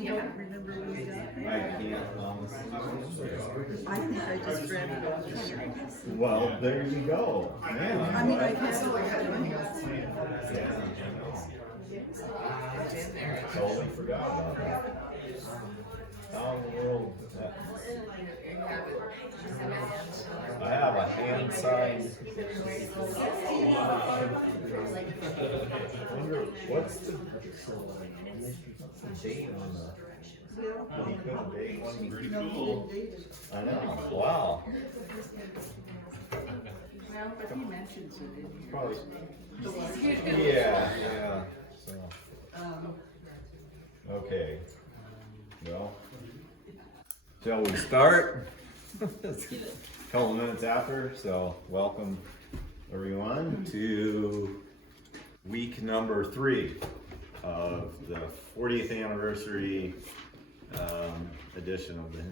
You don't remember when you got I there? can't, I think I just read it off. well, there you go. I Man. mean, I had it like Totally forgot about that. How in the world did that? I have a hand signed. Wonder what's the date on the? Did he put a date on the? Pretty cool. I know. Wow. Well, but he mentions it in here. Probably. The one. Yeah. So. Okay. Well, shall we start? Couple minutes after, so welcome everyone to week number 3 of the 40th anniversary edition of the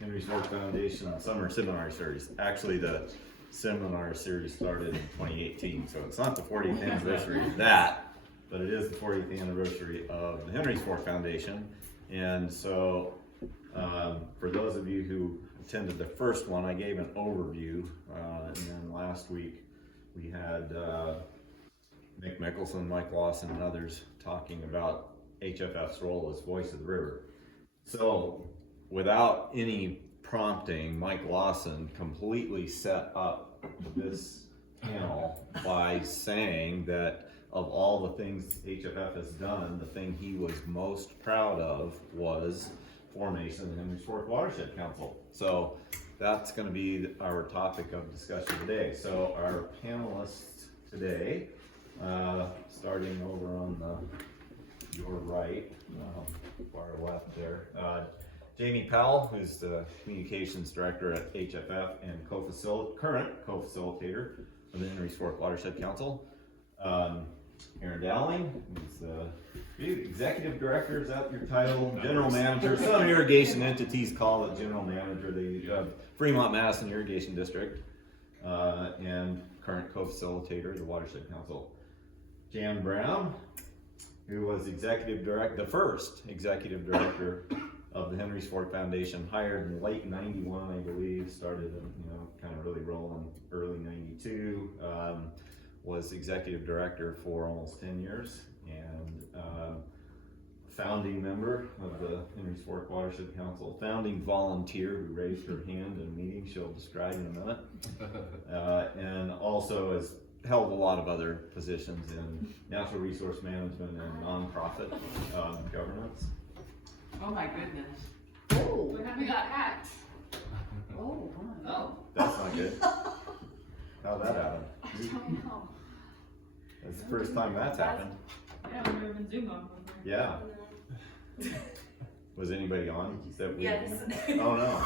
Henry Ford Foundation Summer Seminar Series. Actually, the seminar series started in 2018, so it's not the 40th anniversary of that, but it is the 40th anniversary of the Henry Ford Foundation. And so for those of you who attended the first one, I gave an overview, and then last week we had Nick Mickelson, Mike Lawson, and others talking about HFF's role as voice of the river. So without any prompting, Mike Lawson completely set up this panel by saying that of all the things HFF has done, the thing he was most proud of was formation of the Henry Ford Watershed Council. So that's going to be our topic of discussion today. So our panelists today, starting over on your right, far left there, Jamie Powell, who's the communications director at HFF and current co-facilitator of the Henry Ford Watershed Council. Aaron Dalling, who's the executive director, is that your title? General manager. Some irrigation entities call it general manager. The Fremont-Madison Irrigation District, and current co-facilitator of the Watershed Council. Jan Brown, who was executive director, the first executive director of the Henry Ford Foundation, hired in late '91, I believe, started, kind of really rolling early '92. Was executive director for almost 10 years and founding member of the Henry Ford Watershed Council, founding volunteer who raised her hand in a meeting she'll describe in a minute, and also has held a lot of other positions in natural resource management and nonprofit governance. Oh my goodness. Oh, We got hacked. oh, my. Oh. That's not good. How'd that happen? I don't know. That's the first time that's happened. Yeah, we've never been Zoom on before. Yeah. Was anybody on? That we- Yes. Oh no.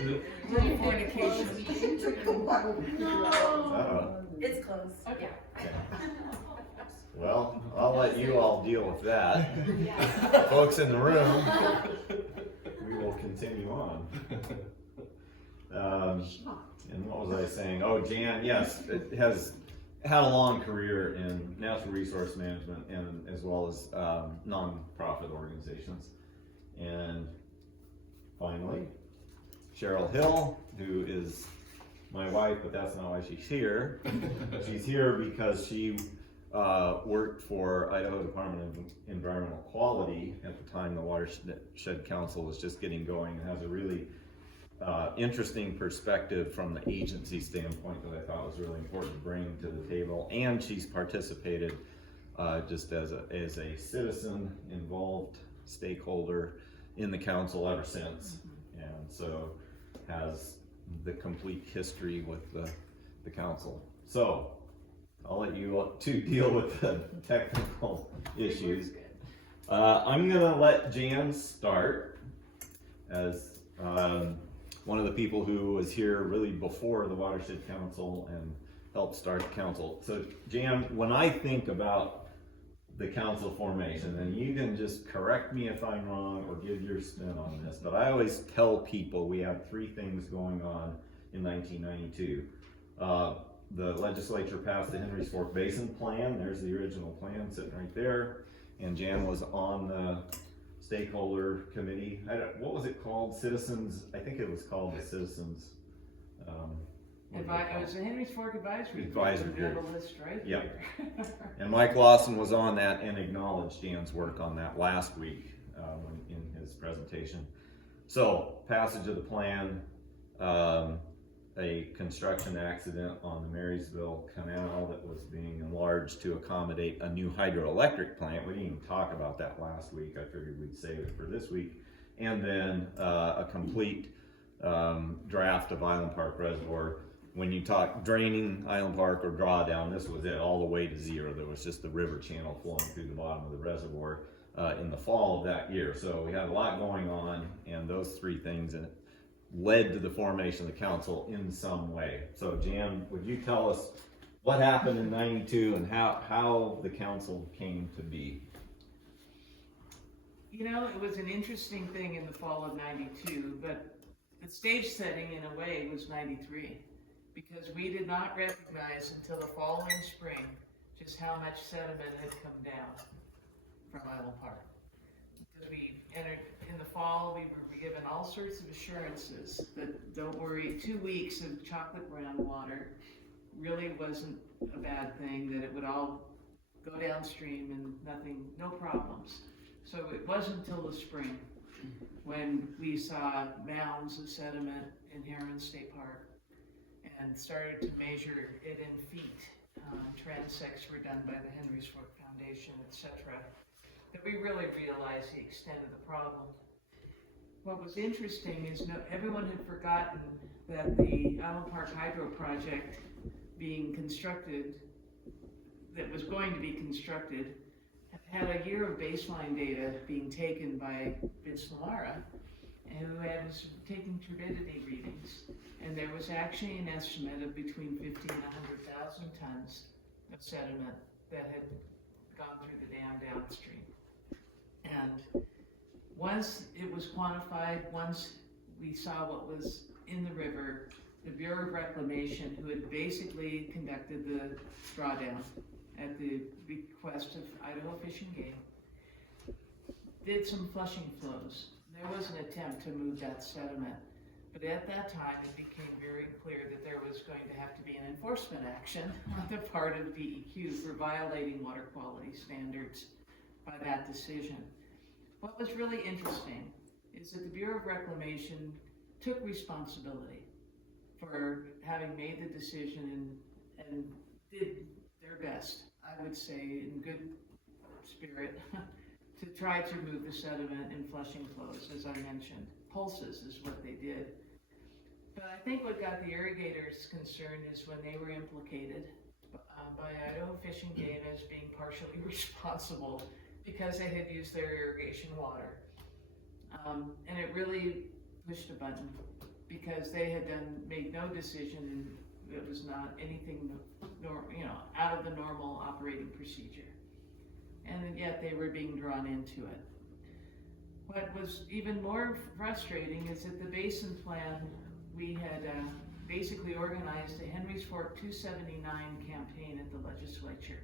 Did you fornication? It took a while to figure out. Oh. It's close. Okay. Okay. Well, I'll let you all deal with that. Folks in the room, we will continue on. And what was I saying? Oh, Jan, yes, it has had a long career in natural resource management and as well as non-profit organizations. And finally, Sheryl Hill, who is my wife, but that's not why she's here. She's here because she worked for Idaho Department of Environmental Quality at the time the Watershed Council was just getting going, and has a really interesting perspective from the agency standpoint that I thought was really important to bring to the table. And she's participated just as a citizen involved stakeholder in the council ever since, and so has the complete history with the council. So I'll let you two deal with the technical issues. I'm gonna let Jan start as one of the people who was here really before the Watershed Council and helped start the council. So Jan, when I think about the council formation, and you can just correct me if I'm wrong or give your spin on this, but I always tell people we had 3 things going on in 1992. The legislature passed the Henry Ford Basin Plan. There's the original plan sitting right there. And Jan was on the stakeholder committee. What was it called? Citizens, I think it was called the Citizens. It was the Henry's Fork Advisory Group. Advisory We have group. a list right Yep. here. And Mike Lawson was on that and acknowledged Dan's work on that last week in his presentation. So, passage of the plan, a construction accident on the Marysville Canal that was being enlarged to accommodate a new hydroelectric plant. We didn't even talk about that last week. I figured we'd save it for this week. And then a complete draft of Island Park Reservoir. When you talk draining Island Park or drawdown, this was it, all the way to zero. There was just the river channel flowing through the bottom of the reservoir in the fall of that year. So we had a lot going on, and those three things led to the formation of the council in some way. So Jan, would you tell us what happened in '92 and how the council came to be? You know, it was an interesting thing in the fall of '92, but the stage setting in a way was '93, because we did not recognize until the following spring just how much sediment had come down from Island Park. Because we entered in the fall, we were given all sorts of assurances that don't worry, 2 weeks of chocolate brown water really wasn't a bad thing, that it would all go downstream and nothing, no problems. So it wasn't until the spring when we saw mounds of sediment in Heron State Park and started to measure it in feet. Transects were done by the Henry's Fork Foundation, etc. That we really realized the extent of the problem. What was interesting is everyone had forgotten that the Island Park Hydro Project being constructed, that was going to be constructed, had a year of baseline data being taken by Vince Lamara, who was taking turbidity readings, and there was actually an estimate of between 50 and 100,000 tons of sediment that had gone through the dam downstream. And once it was quantified, once we saw what was in the river, the Bureau of Reclamation, who had basically conducted the drawdown at the request of Idaho Fish and Game, did some flushing flows. There was an attempt to move that sediment, but at that time it became very clear that there was going to have to be an enforcement action on the part of DEQ for violating water quality standards by that decision. What was really interesting is that the Bureau of Reclamation took responsibility for having made the decision and did their best, I would say, in good spirit, to try to move the sediment in flushing flows, as I mentioned. Pulses is what they did. But I think what got the irrigators concerned is when they were implicated by Idaho Fish and Game as being partially responsible because they had used their irrigation water. And it really pushed a button because they had made no decision, and it was not anything out of the normal operating procedure. And yet they were being drawn into it. What was even more frustrating is that the basin plan, we had basically organized a Henry's Fork 279 campaign at the legislature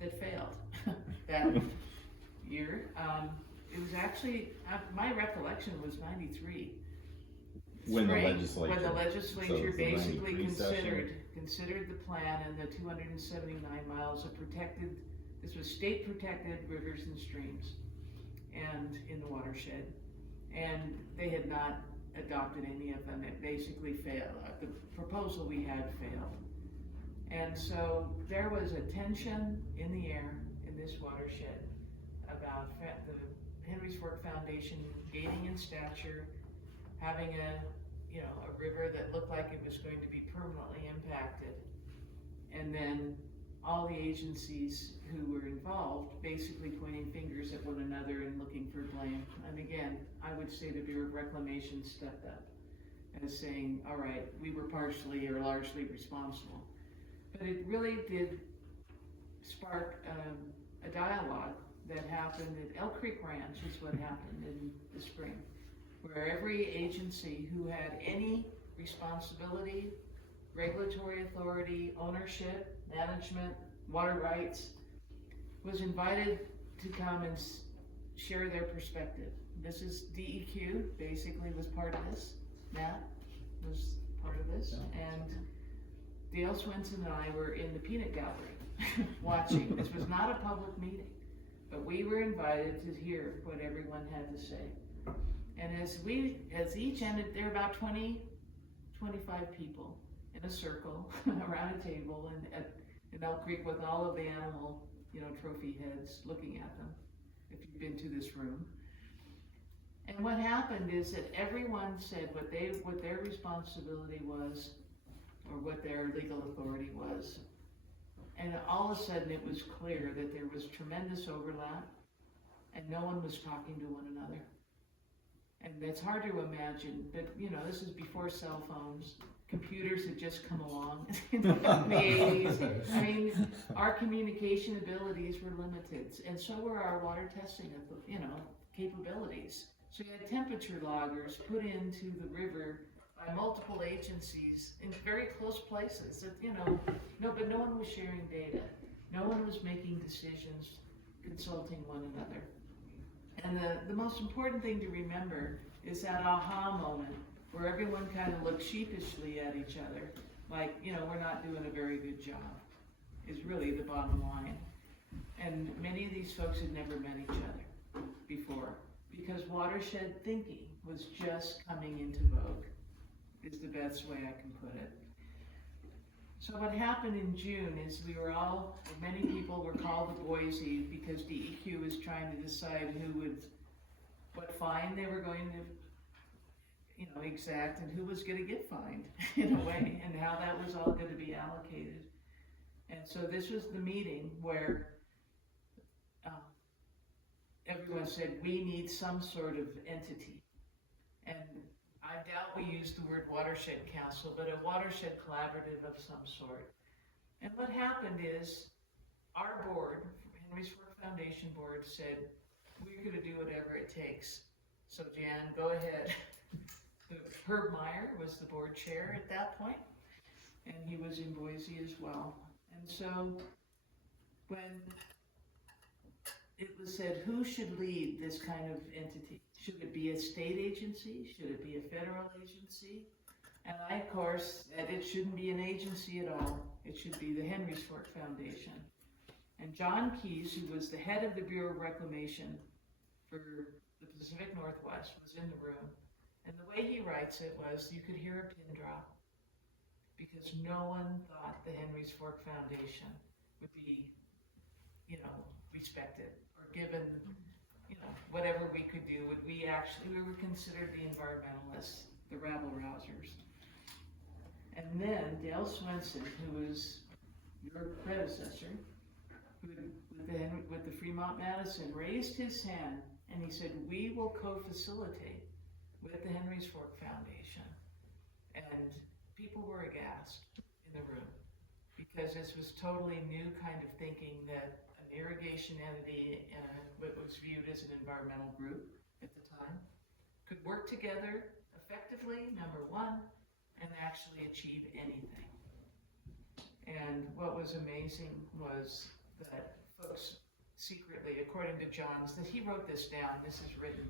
that failed that year. It was actually, my recollection was '93. When the legislature So basically 93 session. considered the plan and the 279 miles of protected, this was state protected rivers and streams and in the watershed, and they had not adopted any of them. It basically failed. The proposal we had failed. And so there was a tension in the air in this watershed about the Henry's Fork Foundation gaining in stature, having a river that looked like it was going to be permanently impacted, and then all the agencies who were involved basically pointing fingers at one another and looking for blame. And again, I would say the Bureau of Reclamation stepped up as saying, all right, we were partially or largely responsible. But it really did spark a dialogue that happened at Elk Creek Ranch, is what happened in the spring, where every agency who had any responsibility, regulatory authority, ownership, management, water rights, was invited to come and share their perspective. This is DEQ, basically was part of this. Matt was part of this. And Dale Swinson and I were in the peanut gallery watching. This was not a public meeting, but we were invited to hear what everyone had to say. And as each ended, there were about 20, 25 people in a circle around a table in Elk Creek with all of the animal, trophy heads looking at them, if you've been to this room. And what happened is that everyone said what their responsibility was, or what their legal authority was. And all of a sudden it was clear that there was tremendous overlap and no one was talking to one another. And it's hard to imagine, but this is before cell phones. Computers had just come along in the 80s. I mean, our communication abilities were limited, and so were our water testing, capabilities. So you had temperature loggers put into the river by multiple agencies in very close places. But no one was sharing data. No one was making decisions, consulting one another. And the most important thing to remember is that aha moment where everyone kind of looked sheepishly at each other, like, we're not doing a very good job, is really the bottom line. And many of these folks had never met each other before, because watershed thinking was just coming into vogue, is the best way I can put it. So what happened in June is many people were called to Boise because DEQ was trying to decide what fine they were going to, exact, and who was going to get fined in a way, and how that was all going to be allocated. And so this was the meeting where everyone said, we need some sort of entity. And I doubt we used the word watershed council, but a watershed collaborative of some sort. And what happened is our board, Henry's Fork Foundation board, said, we're going to do whatever it takes. So Jan, go ahead. Herb Meyer was the board chair at that point, and he was in Boise as well. And so when it was said, who should lead this kind of entity? Should it be a state agency? Should it be a federal agency? And I, of course, said it shouldn't be an agency at all. It should be the Henry's Fork Foundation. And John Keyes, who was the head of the Bureau of Reclamation for the Pacific Northwest, was in the room. And the way he writes it was, you could hear a pin drop, because no one thought the Henry's Fork Foundation would be, respected or given, whatever we could do. We were considered the environmentalists, the rabble-rousers. And then Dale Swinson, who was your predecessor, with the Fremont-Madison, raised his hand and he said, we will co-facilitate with the Henry's Fork Foundation. And people were aghast in the room, because this was totally new kind of thinking that an irrigation entity, what was viewed as an environmental group at the time, could work together effectively, number one, and actually achieve anything. And what was amazing was that folks secretly, according to John's, that he wrote this down, this is written,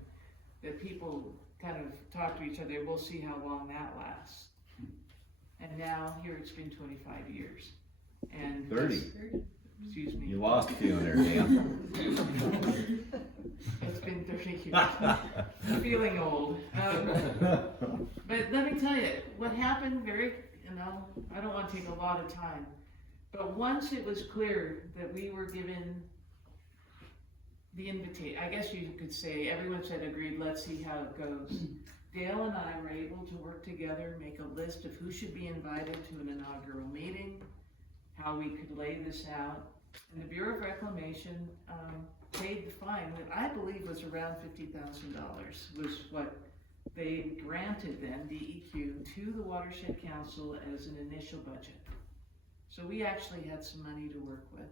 that people kind of talk to each other, we'll see how long that lasts. And now, here it's been 25 years. And 30. Excuse me. You lost a few in there, Dan. It's been 30 years. I'm feeling old. But let me tell you, what happened I don't want to take a lot of time, but once it was clear that we were given the invitation, I guess you could say, everyone said agreed, let's see how it goes. Dale and I were able to work together, make a list of who should be invited to an inaugural meeting, how we could lay this out. And the Bureau of Reclamation paid the fine that I believe was around $50,000, was what they granted then, DEQ, to the Watershed Council as an initial budget. So we actually had some money to work with,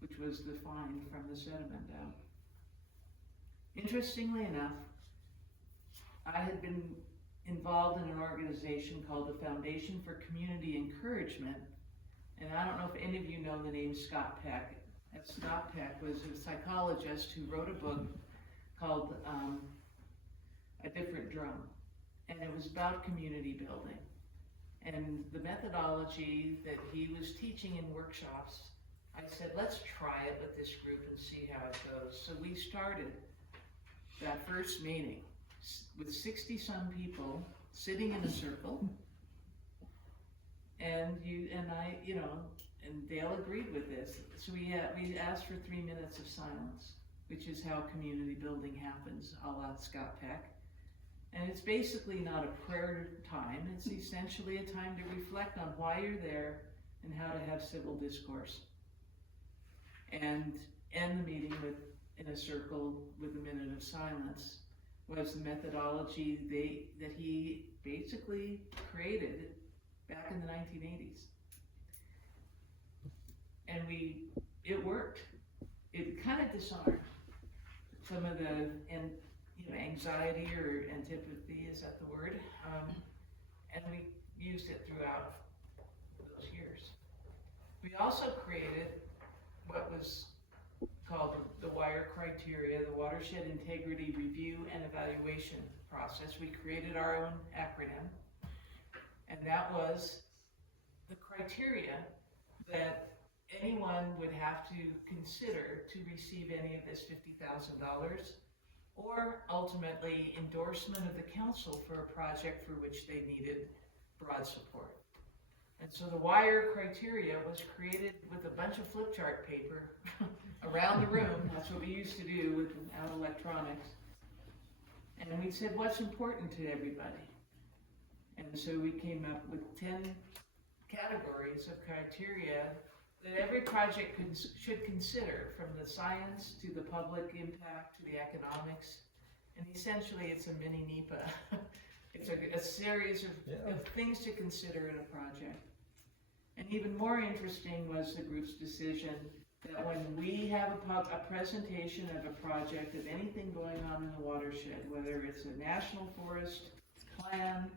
which was the fine from the sediment dam. Interestingly enough, I had been involved in an organization called the Foundation for Community Encouragement, and I don't know if any of you know the name Scott Peck. at Scott Peck was a psychologist who wrote a book called A Different Drum, and it was about community building. And the methodology that he was teaching in workshops, I said, let's try it with this group and see how it goes. So we started that first meeting with 60-some people sitting in a circle, and I, and Dale agreed with this. So we asked for 3 minutes of silence, which is how community building happens, a la Scott Peck. And it's basically not a prayer time, it's essentially a time to reflect on why you're there and how to have civil discourse. And end the meeting in a circle with a minute of silence was the methodology that he basically created back in the 1980s. And it worked. It kind of disarmed some of the anxiety or antipathy, is that the word? And we used it throughout those years. We also created what was called the WIRE criteria, the Watershed Integrity Review and Evaluation process. We created our own acronym, and that was the criteria that anyone would have to consider to receive any of this $50,000, or ultimately endorsement of the council for a project for which they needed broad support. And so the WIRE criteria was created with a bunch of flip chart paper around the room. That's what we used to do without electronics. And we said, what's important to everybody? And so we came up with 10 categories of criteria that every project should consider, from the science to the public impact to the economics. And essentially it's a mini NEPA. It's a series of things to consider in a project. And even more interesting was the group's decision that when we have a presentation of a project of anything going on in the watershed, whether it's a national forest plan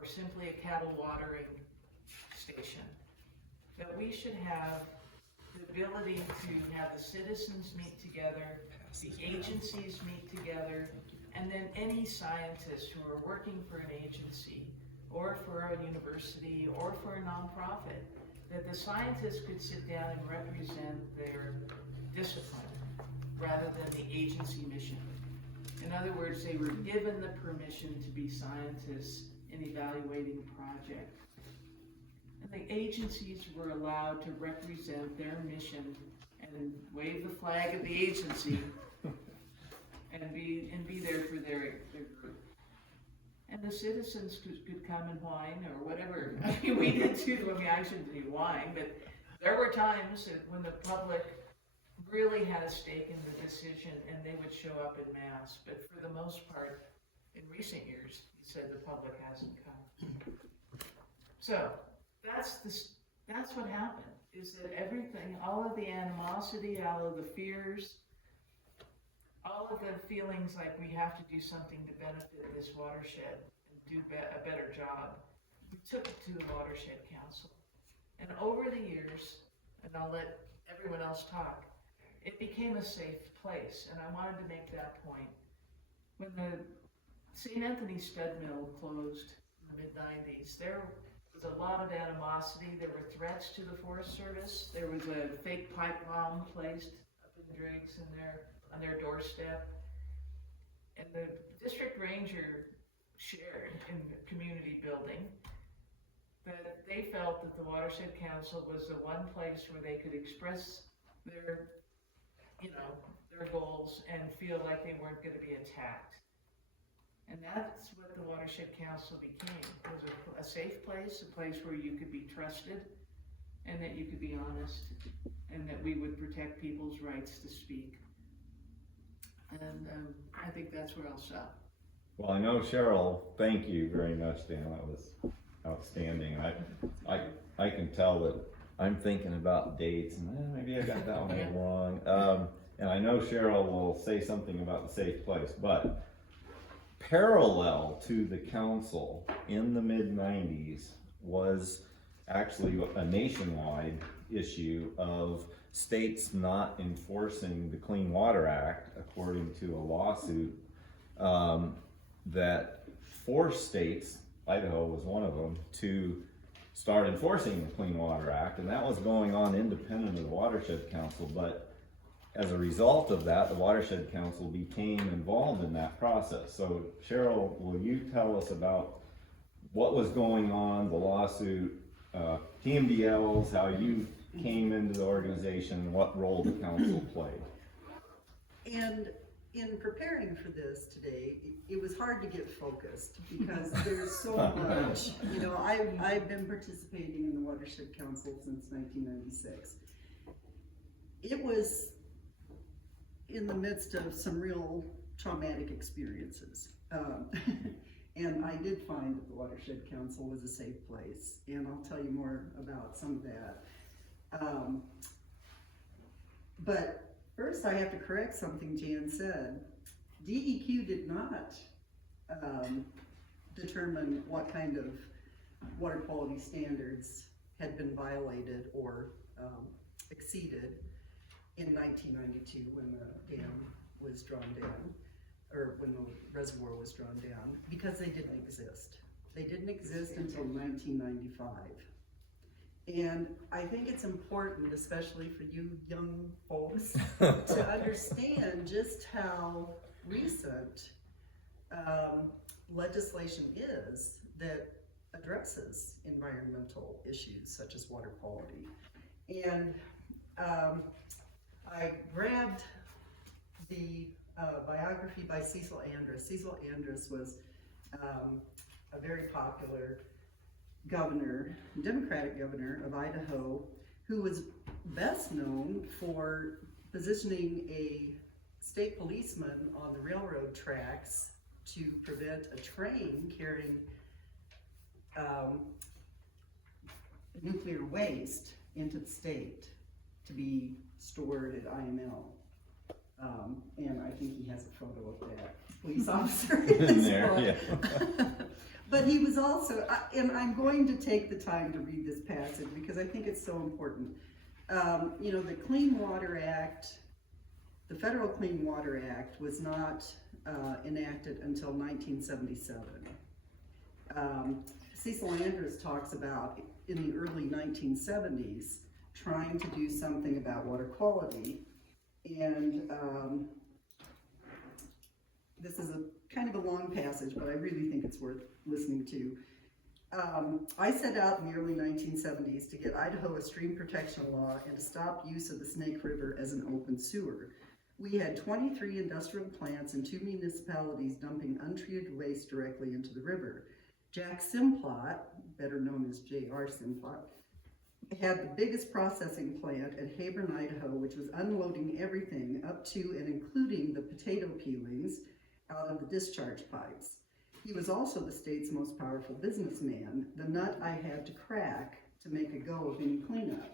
or simply a cattle watering station, that we should have the ability to have the citizens meet together, the agencies meet together, and then any scientists who are working for an agency or for a university or for a nonprofit, that the scientists could sit down and represent their discipline rather than the agency mission. In other words, they were given the permission to be scientists in evaluating a project. And the agencies were allowed to represent their mission and wave the flag of the agency and be there for their group. And the citizens could come and whine or whatever. I mean, we did too. I mean, I shouldn't say whine, but there were times that when the public really had a stake in the decision and they would show up in mass. But for the most part, in recent years, he said the public hasn't come. So that's what happened, is that everything, all of the animosity, all of the fears, all of the feelings like we have to do something to benefit this watershed and do a better job, we took it to the Watershed Council. And over the years, and I'll let everyone else talk, it became a safe place, and I wanted to make that point. When the St. Anthony Stud Mill closed in the mid-90s, there was a lot of animosity. There were threats to the Forest Service. There was a fake pipe bomb placed up in Driggs on their doorstep. And the district ranger shared in the community building that they felt that the Watershed Council was the one place where they could express their goals and feel like they weren't going to be attacked. And that's what the Watershed Council became. It was a safe place, a place where you could be trusted and that you could be honest and that we would protect people's rights to speak. And I think that's where I'll stop. Well, I know Sheryl, thank you very much, Dan. That was outstanding. I can tell that I'm thinking about dates and maybe I got that one wrong. And I know Sheryl will say something about the safe place, but parallel to the council in the mid-90s was actually a nationwide issue of states not enforcing the Clean Water Act, according to a lawsuit that forced states, Idaho was one of them, to start enforcing the Clean Water Act, and that was going on independent of the Watershed Council. But as a result of that, the Watershed Council became involved in that process. So Sheryl, will you tell us about what was going on, the lawsuit, PMDLs, how you came into the organization, what role the council played? And in preparing for this today, it was hard to get focused because there's so much. You know, I've been participating in the Watershed Council since 1996. It was in the midst of some real traumatic experiences. And I did find that the Watershed Council was a safe place, and I'll tell you more about some of that. But first I have to correct something Jan said. DEQ did not determine what kind of water quality standards had been violated or exceeded in 1992 when the dam was drawn down, or when the reservoir was drawn down, because they didn't exist. They didn't exist until 1995. And I think it's important, especially for you young folks, to understand just how recent legislation is that addresses environmental issues such as water quality. And I grabbed the biography by Cecil Andrus. Cecil Andrus was a very popular governor, Democratic governor of Idaho, who was best known for positioning a state policeman on the railroad tracks to prevent a train carrying nuclear waste into the state to be stored at IML. And I think he has a photo of that police officer in there. Yeah. But he was also, and I'm going to take the time to read this passage because I think it's so important. You know, the Clean Water Act, the Federal Clean Water Act was not enacted until 1977. Cecil Andrus talks about in the early 1970s trying to do something about water quality. And this is a kind of a long passage, but I really think it's worth listening to. I set out in the early 1970s to get Idaho a stream protection law and to stop use of the Snake River as an open sewer. We had 23 industrial plants and 2 municipalities dumping untreated waste directly into the river. Jack Simplot, better known as J.R. Simplot, had the biggest processing plant at Hebron, Idaho, which was unloading everything up to and including the potato peelings out of the discharge pipes. He was also the state's most powerful businessman, the nut I had to crack to make a go of any cleanup.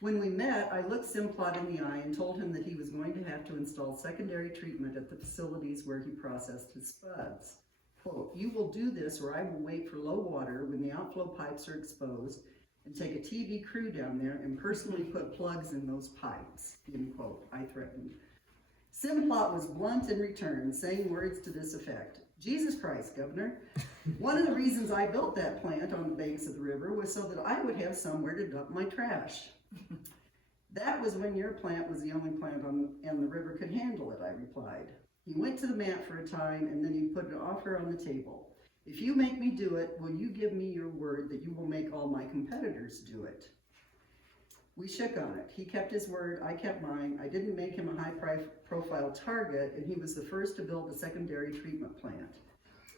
When we met, I looked Simplot in the eye and told him that he was going to have to install secondary treatment at the facilities where he processed his spuds. Quote, "You will do this or I will wait for low water when the outflow pipes are exposed and take a TV crew down there and personally put plugs in those pipes," end quote, I threatened. Simplot was blunt in return, saying words to this effect. "Jesus Christ, Governor, one of the reasons I built that plant on the banks of the river was so that I would have somewhere to dump my trash." "That was when your plant was the only plant and the river could handle it," I replied. He went to the mat for a time and then he put an offer on the table. "If you make me do it, will you give me your word that you will make all my competitors do it?" We shook on it. He kept his word, I kept mine. I didn't make him a high-profile target, and he was the first to build a secondary treatment plant.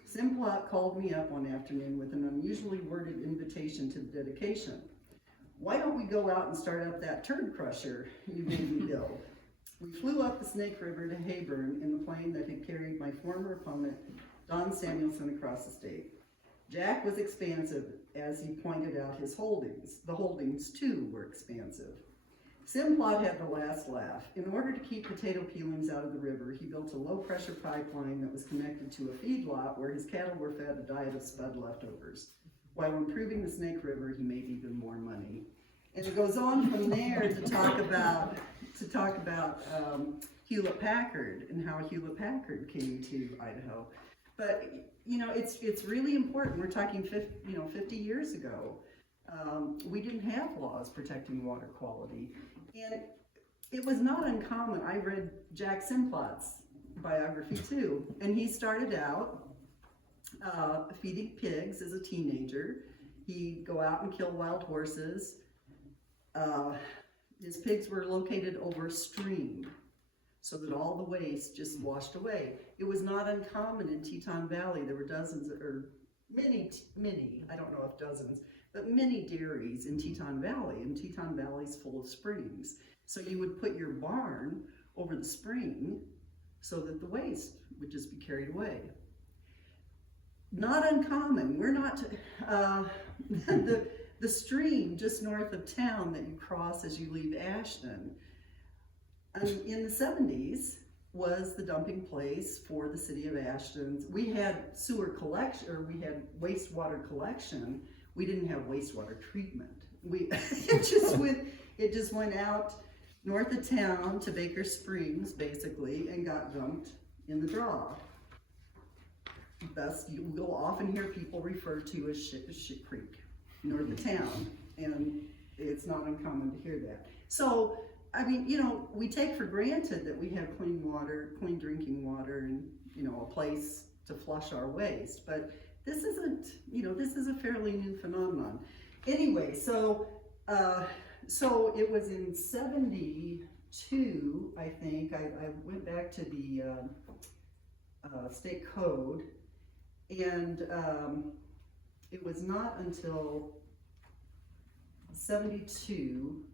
Simplot called me up one afternoon with an unusually worded invitation to the dedication. "Why don't we go out and start up that turd crusher you made me build?" We flew up the Snake River to Hebron in the plane that had carried my former opponent, Don Samuelson, across the state. Jack was expansive as he pointed out his holdings. The holdings, too, were expansive. Simplot had the last laugh. In order to keep potato peelings out of the river, he built a low-pressure pipeline that was connected to a feedlot where his cattle were fed a diet of spud leftovers. While improving the Snake River, he made even more money. And it goes on from there to talk about Hewlett-Packard and how Hewlett-Packard came to Idaho. But, you know, it's really important. We're talking 50 years ago. We didn't have laws protecting water quality. And it was not uncommon. I read Jack Simplot's biography too, and he started out feeding pigs as a teenager. He'd go out and kill wild horses. His pigs were located over a stream, so that all the waste just washed away. It was not uncommon in Teton Valley. There were dozens, or many, I don't know if dozens, but many dairies in Teton Valley, and Teton Valley's full of springs. So you would put your barn over the spring so that the waste would just be carried away. Not uncommon. We're not, the stream just north of town that you cross as you leave Ashton, in the 70s was the dumping place for the city of Ashton. We had sewer collection, or we had wastewater collection. We didn't have wastewater treatment. It just went out north of town to Baker Springs, basically, and got dumped in the draw. Thus, you will often hear people refer to as Shit Creek, north of town, and it's not uncommon to hear that. So, I mean, you know, we take for granted that we have clean water, clean drinking water, and, you know, a place to flush our waste, but this isn't, you know, this is a fairly new phenomenon. Anyway, so it was in 72, I think, I went back to the state code, and it was not until 72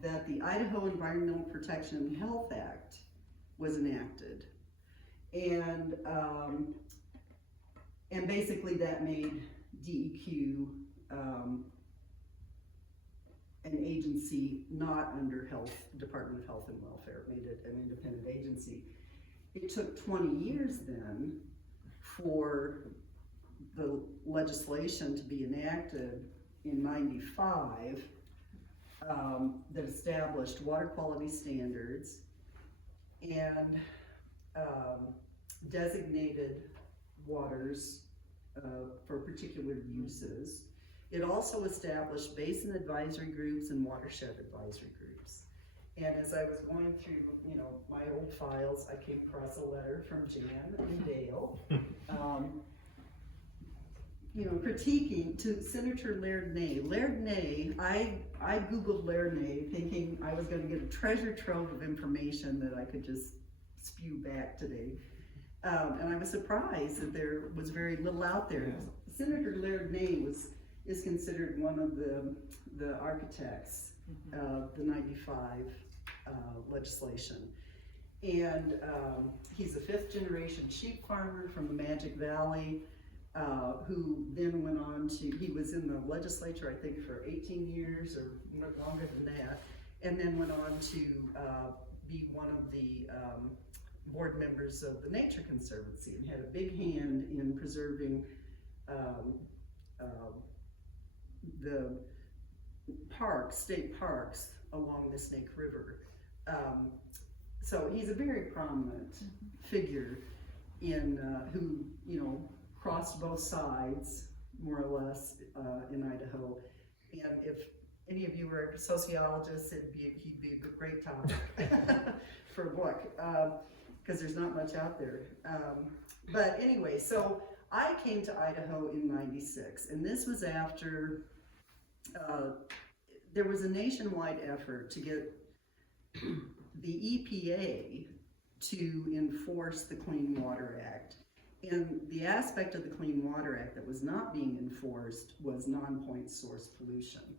that the Idaho Environmental Protection and Health Act was enacted. And basically that made DEQ an agency not under Department of Health and Welfare. It made it an independent agency. It took 20 years then for the legislation to be enacted in 95 that established water quality standards and designated waters for particular uses. It also established basin advisory groups and watershed advisory groups. And as I was going through, you know, my old files, I came across a letter from Jan and Dale, you know, critiquing to Senator Laird Ney. Laird Ney, I Googled Laird Ney thinking I was going to get a treasure trove of information that I could just spew back today. And I was surprised that there was very little out there. Senator Laird Ney is considered one of the architects of the 95 legislation. And he's a 5th generation sheep farmer from the Magic Valley, who then went on to, he was in the legislature, I think, for 18 years or longer than that, and then went on to be one of the board members of the Nature Conservancy and had a big hand in preserving the state parks along the Snake River. So he's a very prominent figure in who, you know, crossed both sides, more or less, in Idaho. And if any of you are sociologists, he'd be a great topic for a book, because there's not much out there. But anyway, so I came to Idaho in '96, and this was after there was a nationwide effort to get the EPA to enforce the Clean Water Act. And the aspect of the Clean Water Act that was not being enforced was non-point source pollution.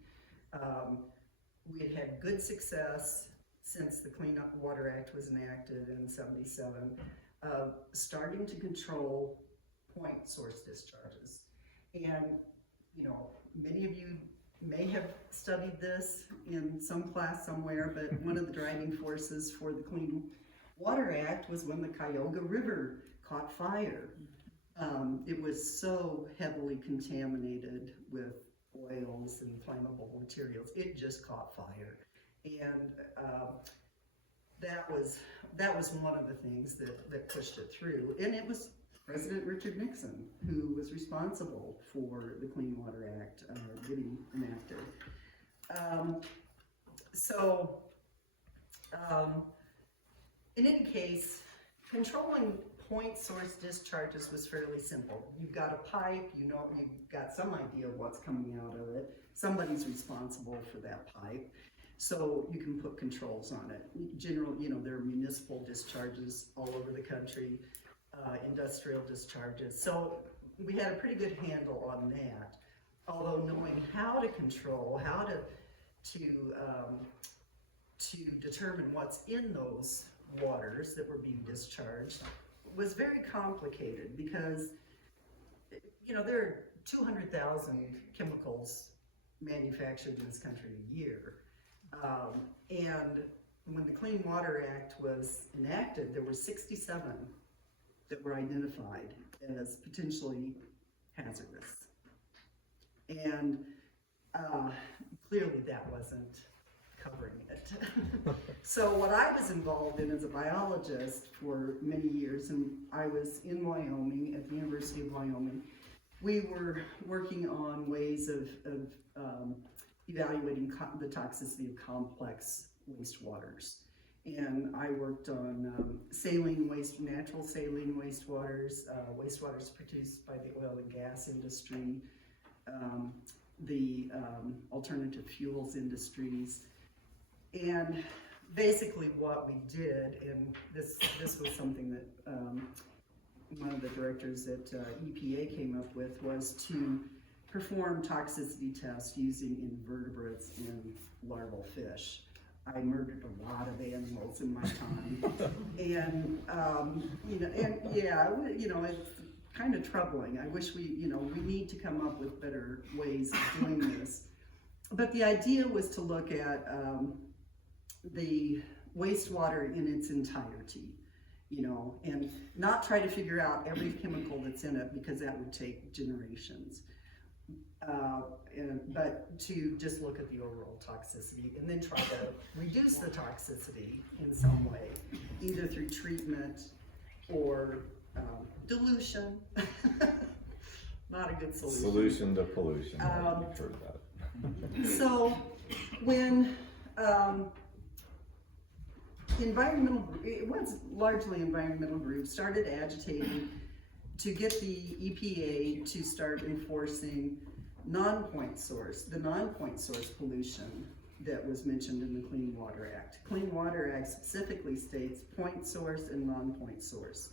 We had had good success since the Clean Water Act was enacted in '77, starting to control point source discharges. And, you know, many of you may have studied this in some class somewhere, but one of the driving forces for the Clean Water Act was when the Cuyahoga River caught fire. It was so heavily contaminated with oils and flammable materials. It just caught fire. And that was one of the things that pushed it through. And it was President Richard Nixon who was responsible for the Clean Water Act getting enacted. In any case, controlling point source discharges was fairly simple. You've got a pipe, you know, you've got some idea of what's coming out of it. Somebody's responsible for that pipe. So you can put controls on it. Generally, you know, there are municipal discharges all over the country, industrial discharges. So we had a pretty good handle on that. Although knowing how to control, how to determine what's in those waters that were being discharged was very complicated because, you know, there are 200,000 chemicals manufactured in this country a year. And when the Clean Water Act was enacted, there were 67 that were identified as potentially hazardous. And clearly that wasn't covering it. So what I was involved in as a biologist for many years, and I was in Wyoming, at the University of Wyoming, we were working on ways of evaluating the toxicity of complex wastewaters. And I worked on natural saline wastewaters, wastewaters produced by the oil and gas industry, the alternative fuels industries. And basically what we did, and this was something that one of the directors at EPA came up with, was to perform toxicity tests using invertebrates in larval fish. I murdered a lot of animals in my time, and it's kind of troubling. I wish we need to come up with better ways of doing this. But the idea was to look at the wastewater in its entirety, and not try to figure out every chemical that's in it, because that would take generations. But to just look at the overall toxicity and then try to reduce the toxicity in some way, either through treatment or dilution. Not a good solution. Solution to pollution. I've heard that. So when it was largely environmental groups started agitating to get the EPA to start enforcing the non-point source pollution that was mentioned in the Clean Water Act. Clean Water Act specifically states point source and non-point source.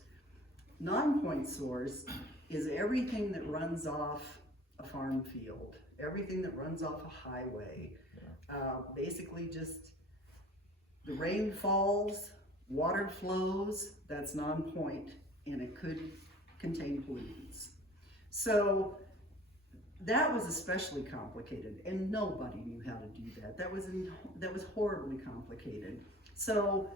Non-point source is everything that runs off a farm field, everything that runs off a highway. Basically just the rain falls, water flows, that's non-point, and it could contain pollutants. So that was especially complicated, and nobody knew how to do that. That was horribly complicated. So,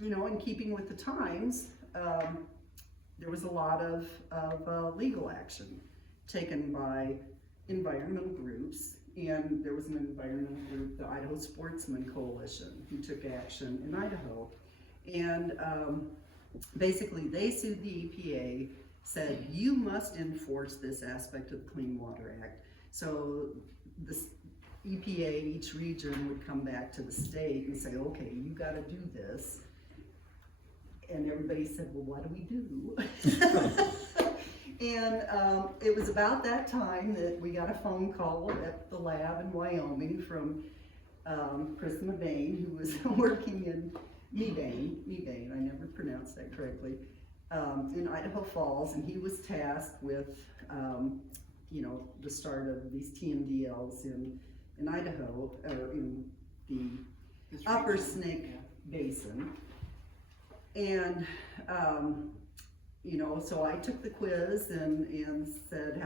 in keeping with the times, there was a lot of legal action taken by environmental groups, and there was an environmental group, the Idaho Sportsman Coalition, who took action in Idaho. And basically they sued the EPA, said, you must enforce this aspect of the Clean Water Act. So the EPA, each region would come back to the state and say, okay, you gotta do this. And everybody said, well, what do we do? And it was about that time that we got a phone call at the lab in Wyoming from Chris Mebane, who was working in Mebane, I never pronounced that correctly, in Idaho Falls, and he was tasked with, the start of these TMDLs in Idaho, or in the Upper Snake Basin. And so I took the quiz and said,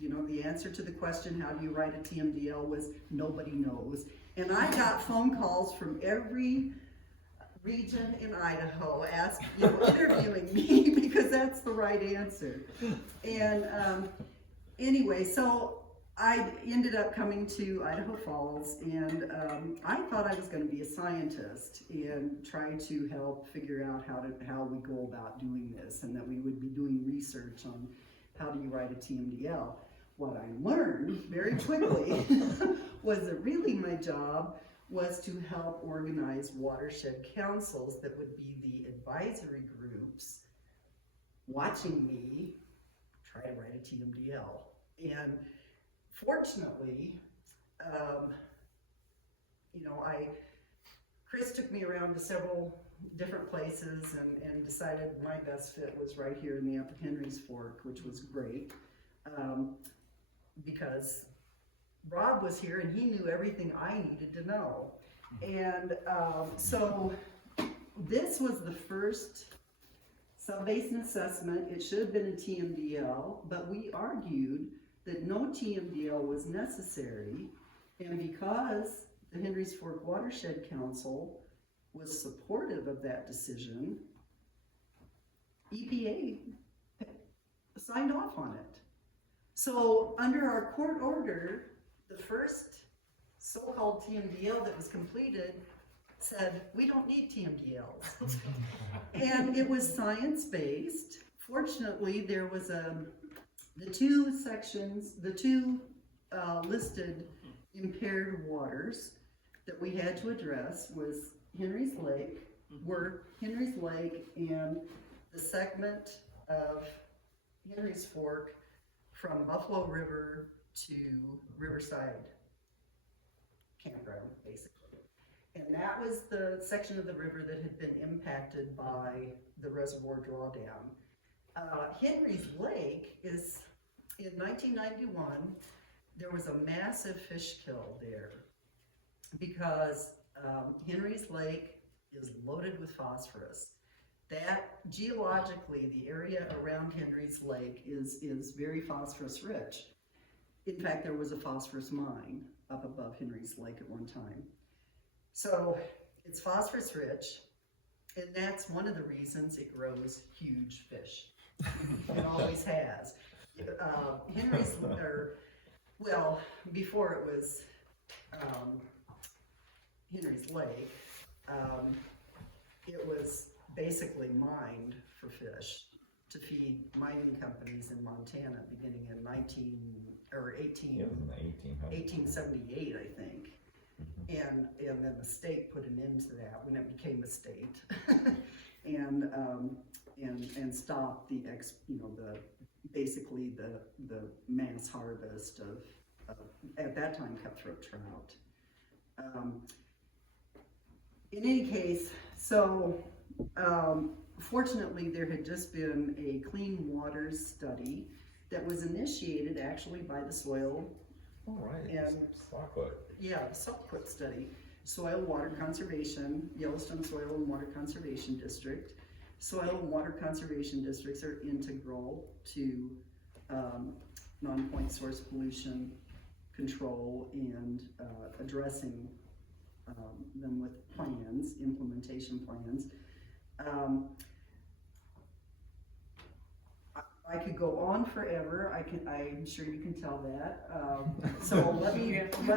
the answer to the question, how do you write a TMDL, was nobody knows. And I got phone calls from every region in Idaho interviewing me because that's the right answer. And anyway, so I ended up coming to Idaho Falls, and I thought I was going to be a scientist and try to help figure out how we go about doing this, and that we would be doing research on how do you write a TMDL. What I learned very quickly was that really my job was to help organize watershed councils that would be the advisory groups watching me try to write a TMDL. And fortunately, Chris took me around to several different places and decided my best fit was right here in the Upper Henry's Fork, which was great, because Rob was here and he knew everything I needed to know. And so this was the first sub-basin assessment. It should have been a TMDL, but we argued that no TMDL was necessary, and because the Henry's Fork Watershed Council was supportive of that decision, EPA signed off on it. So under our court order, the first so-called TMDL that was completed said, we don't need TMDLs. And it was science-based. Fortunately, there was the two sections, the two listed impaired waters that we had to address was Henry's Lake, and the segment of Henry's Fork from Buffalo River to Riverside Campground, basically. And that was the section of the river that had been impacted by the reservoir drawdown. Henry's Lake is, in 1991, there was a massive fish kill there because Henry's Lake is loaded with phosphorus. That, geologically, the area around Henry's Lake is very phosphorus rich. In fact, there was a phosphorus mine up above Henry's Lake at one time. So it's phosphorus rich, and that's one of the reasons it grows huge fish. It always has. Henry's, well, before it was Henry's Lake, it was basically mined for fish to feed mining companies in Montana beginning in 1878, I think. And then the state put an end to that when it became a state, and stopped basically the mass harvest of at that time cutthroat trout. In any case, so fortunately there had just been a clean waters study that was initiated actually by the soil. All right. And yeah, the SALQUIT study, Soil Water Conservation, Yellowstone Soil and Water Conservation District. Soil and water conservation districts are integral to non-point source pollution control and addressing them with plans, implementation plans. I could go on forever. I'm sure you can tell that. So let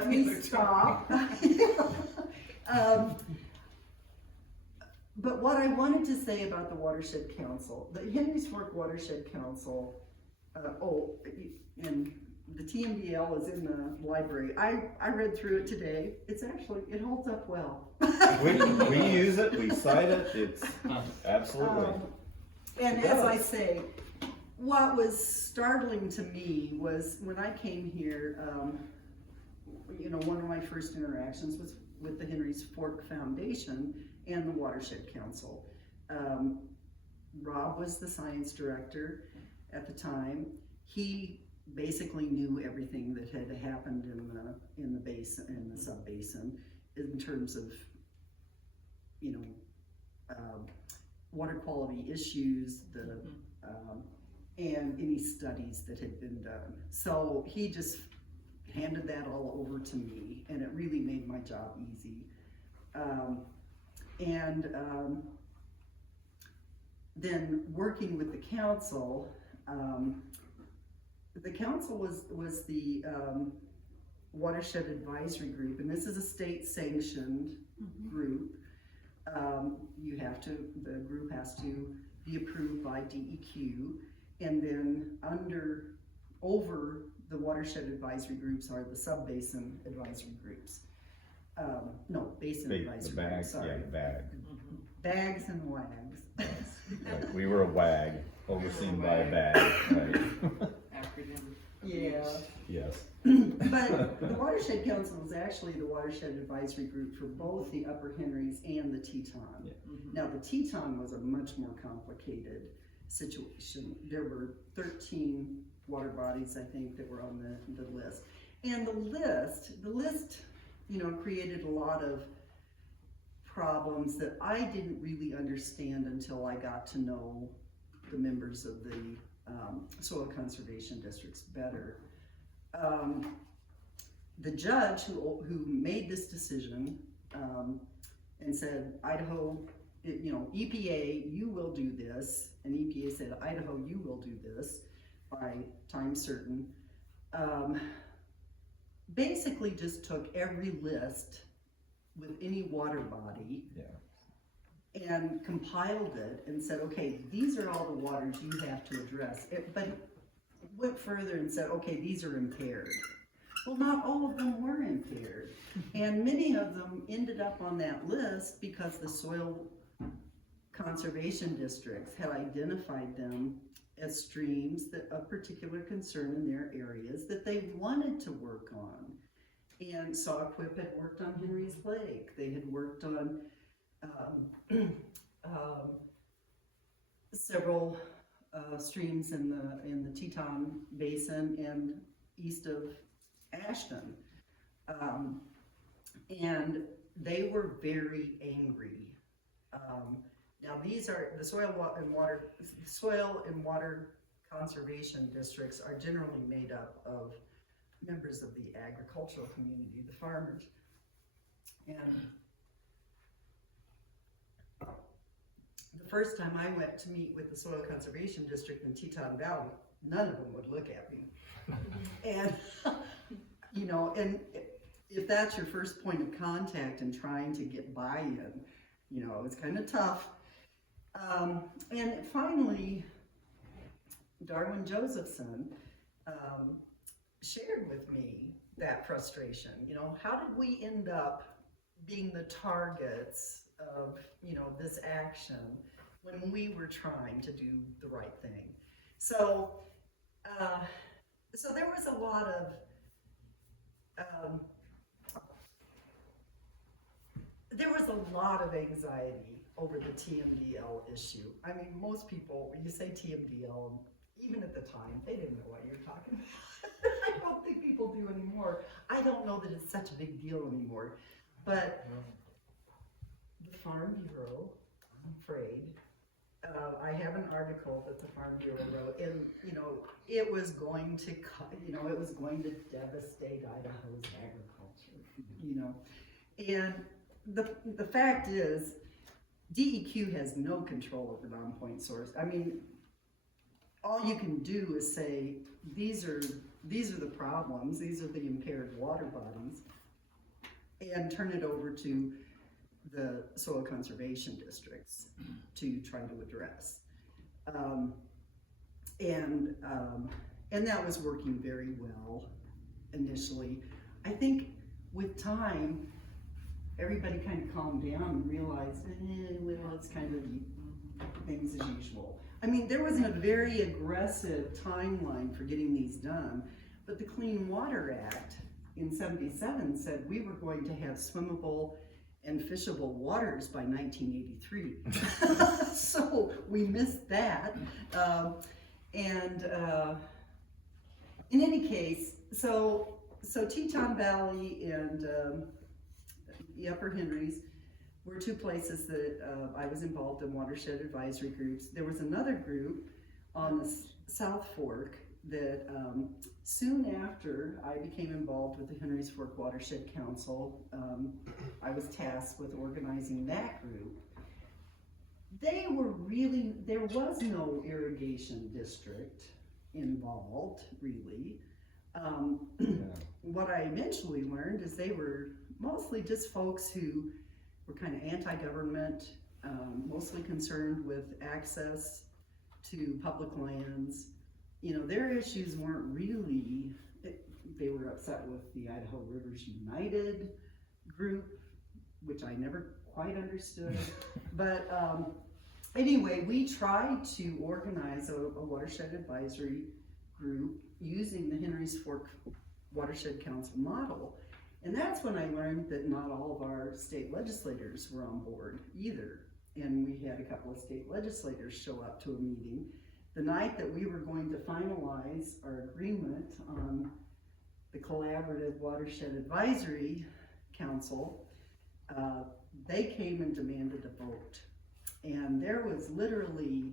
me stop. But what I wanted to say about the Watershed Council, the Henry's Fork Watershed Council, and the TMDL is in the library. I read through it today. It holds up well. we use it, we cite it, it's absolutely. And as I say, what was startling to me was when I came here, one of my first interactions was with the Henry's Fork Foundation and the Watershed Council. Rob was the science director at the time. He basically knew everything that had happened in the basin, in the sub-basin, in terms of, water quality issues, and any studies that had been done. So he just handed that all over to me, and it really made my job easy. Then working with the council, the council was the Watershed Advisory Group, and this is a state-sanctioned group. The group has to be approved by DEQ, and then over the Watershed Advisory Groups are the sub-basin advisory groups. Basin advisory The groups, sorry. bag. Bags and wags. Right, we were a WAG, overseen by a bag, right? Acronym. Yeah. Yes. But the Watershed Council is actually the Watershed Advisory Group for both the Upper Henrys and the Teton. Yeah. Now, the Teton was a much more complicated situation. There were 13 water bodies, I think, that were on the list. And the list, created a lot of problems that I didn't really understand until I got to know the members of the soil conservation districts better. The judge who made this decision and said, Idaho, EPA, you will do this, and EPA said, Idaho, you will do this by time certain, basically just took every list with any water body and compiled it and said, okay, these are all the waters you have to address. But it went further and said, okay, these are impaired. Well, not all of them were impaired. And many of them ended up on that list because the soil conservation districts had identified them as streams of particular concern in their areas that they wanted to work on. And Sawquip had worked on Henry's Lake. They had worked on several streams in the Teton Basin and east of Ashton. And they were very angry. Now these are the soil and water conservation districts are generally made up of members of the agricultural community, the farmers. And the first time I went to meet with the soil conservation district in Teton Valley, none of them would look at me. And, and if that's your first point of contact and trying to get buy-in, it's kind of tough. And finally, Darwin Josephson shared with me that frustration. How did we end up being the targets of, this action when we were trying to do the right thing? So there was a lot of anxiety over the TMDL issue. I mean, most people, when you say TMDL, even at the time, they didn't know what you're talking about. I don't think people do anymore. I don't know that it's such a big deal anymore. But the Farm Bureau, I'm afraid, I have an article that the Farm Bureau wrote, and it was going to, it was going to devastate Idaho's agriculture, And the fact is, DEQ has no control of the non-point source. I mean, all you can do is say, these are the problems, these are the impaired water bodies, and turn it over to the soil conservation districts to try to address. And that was working very well initially. I think with time, everybody kind of calmed down and realized, well, it's kind of things as usual. I mean, there wasn't a very aggressive timeline for getting these done, but the Clean Water Act in '77 said we were going to have swimmable and fishable waters by 1983. So we missed that. In any case, so Teton Valley and the Upper Henrys were two places that I was involved in watershed advisory groups. There was another group on the South Fork that soon after I became involved with the Henry's Fork Watershed Council, I was tasked with organizing that group. There was no irrigation district involved, really. Yeah. What I eventually learned is they were mostly just folks who were kind of anti-government, mostly concerned with access to public lands. You know, their issues weren't really, they were upset with the Idaho Rivers United group, which I never quite understood. But anyway, we tried to organize a watershed advisory group using the Henry's Fork Watershed Council model. And that's when I learned that not all of our state legislators were on board either. And we had a couple of state legislators show up to a meeting. The night that we were going to finalize our agreement on the Collaborative Watershed Advisory Council, they came and demanded a vote. And there was literally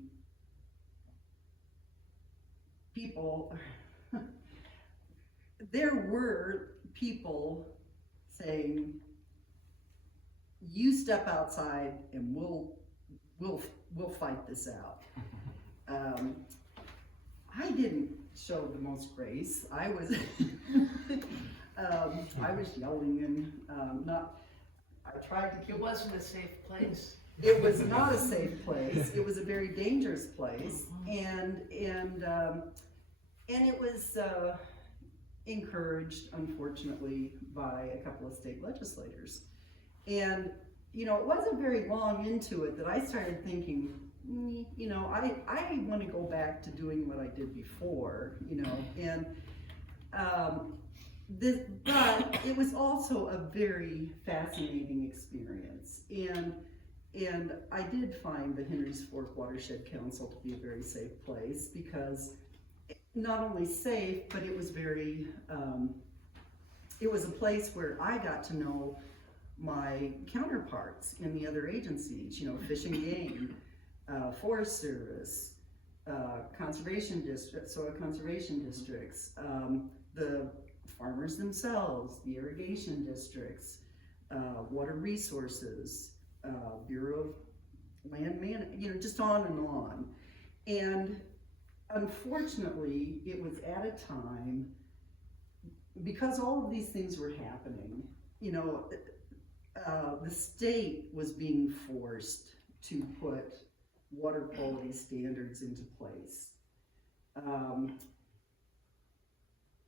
people, there were people saying, you step outside and we'll fight this out. I didn't show the most grace. I was I was yelling and I tried to keep. It wasn't a safe place. It was not a safe place. It was a very dangerous place, and it was encouraged, unfortunately, by a couple of state legislators. And you know, it wasn't very long into it that I started thinking, you know, I want to go back to doing what I did before, you know, and but it was also a very fascinating experience, and I did find the Henry's Fork Watershed Council to be a very safe place, because not only safe, but it was very, it was a place where I got to know my counterparts in the other agencies, you know, Fish and Game, Forest Service, conservation districts, soil conservation districts, the farmers themselves, the irrigation districts, water resources, Bureau of Land Management, you know, just on and on. And unfortunately, it was at a time, because all of these things were happening, you know, the state was being forced to put water quality standards into place.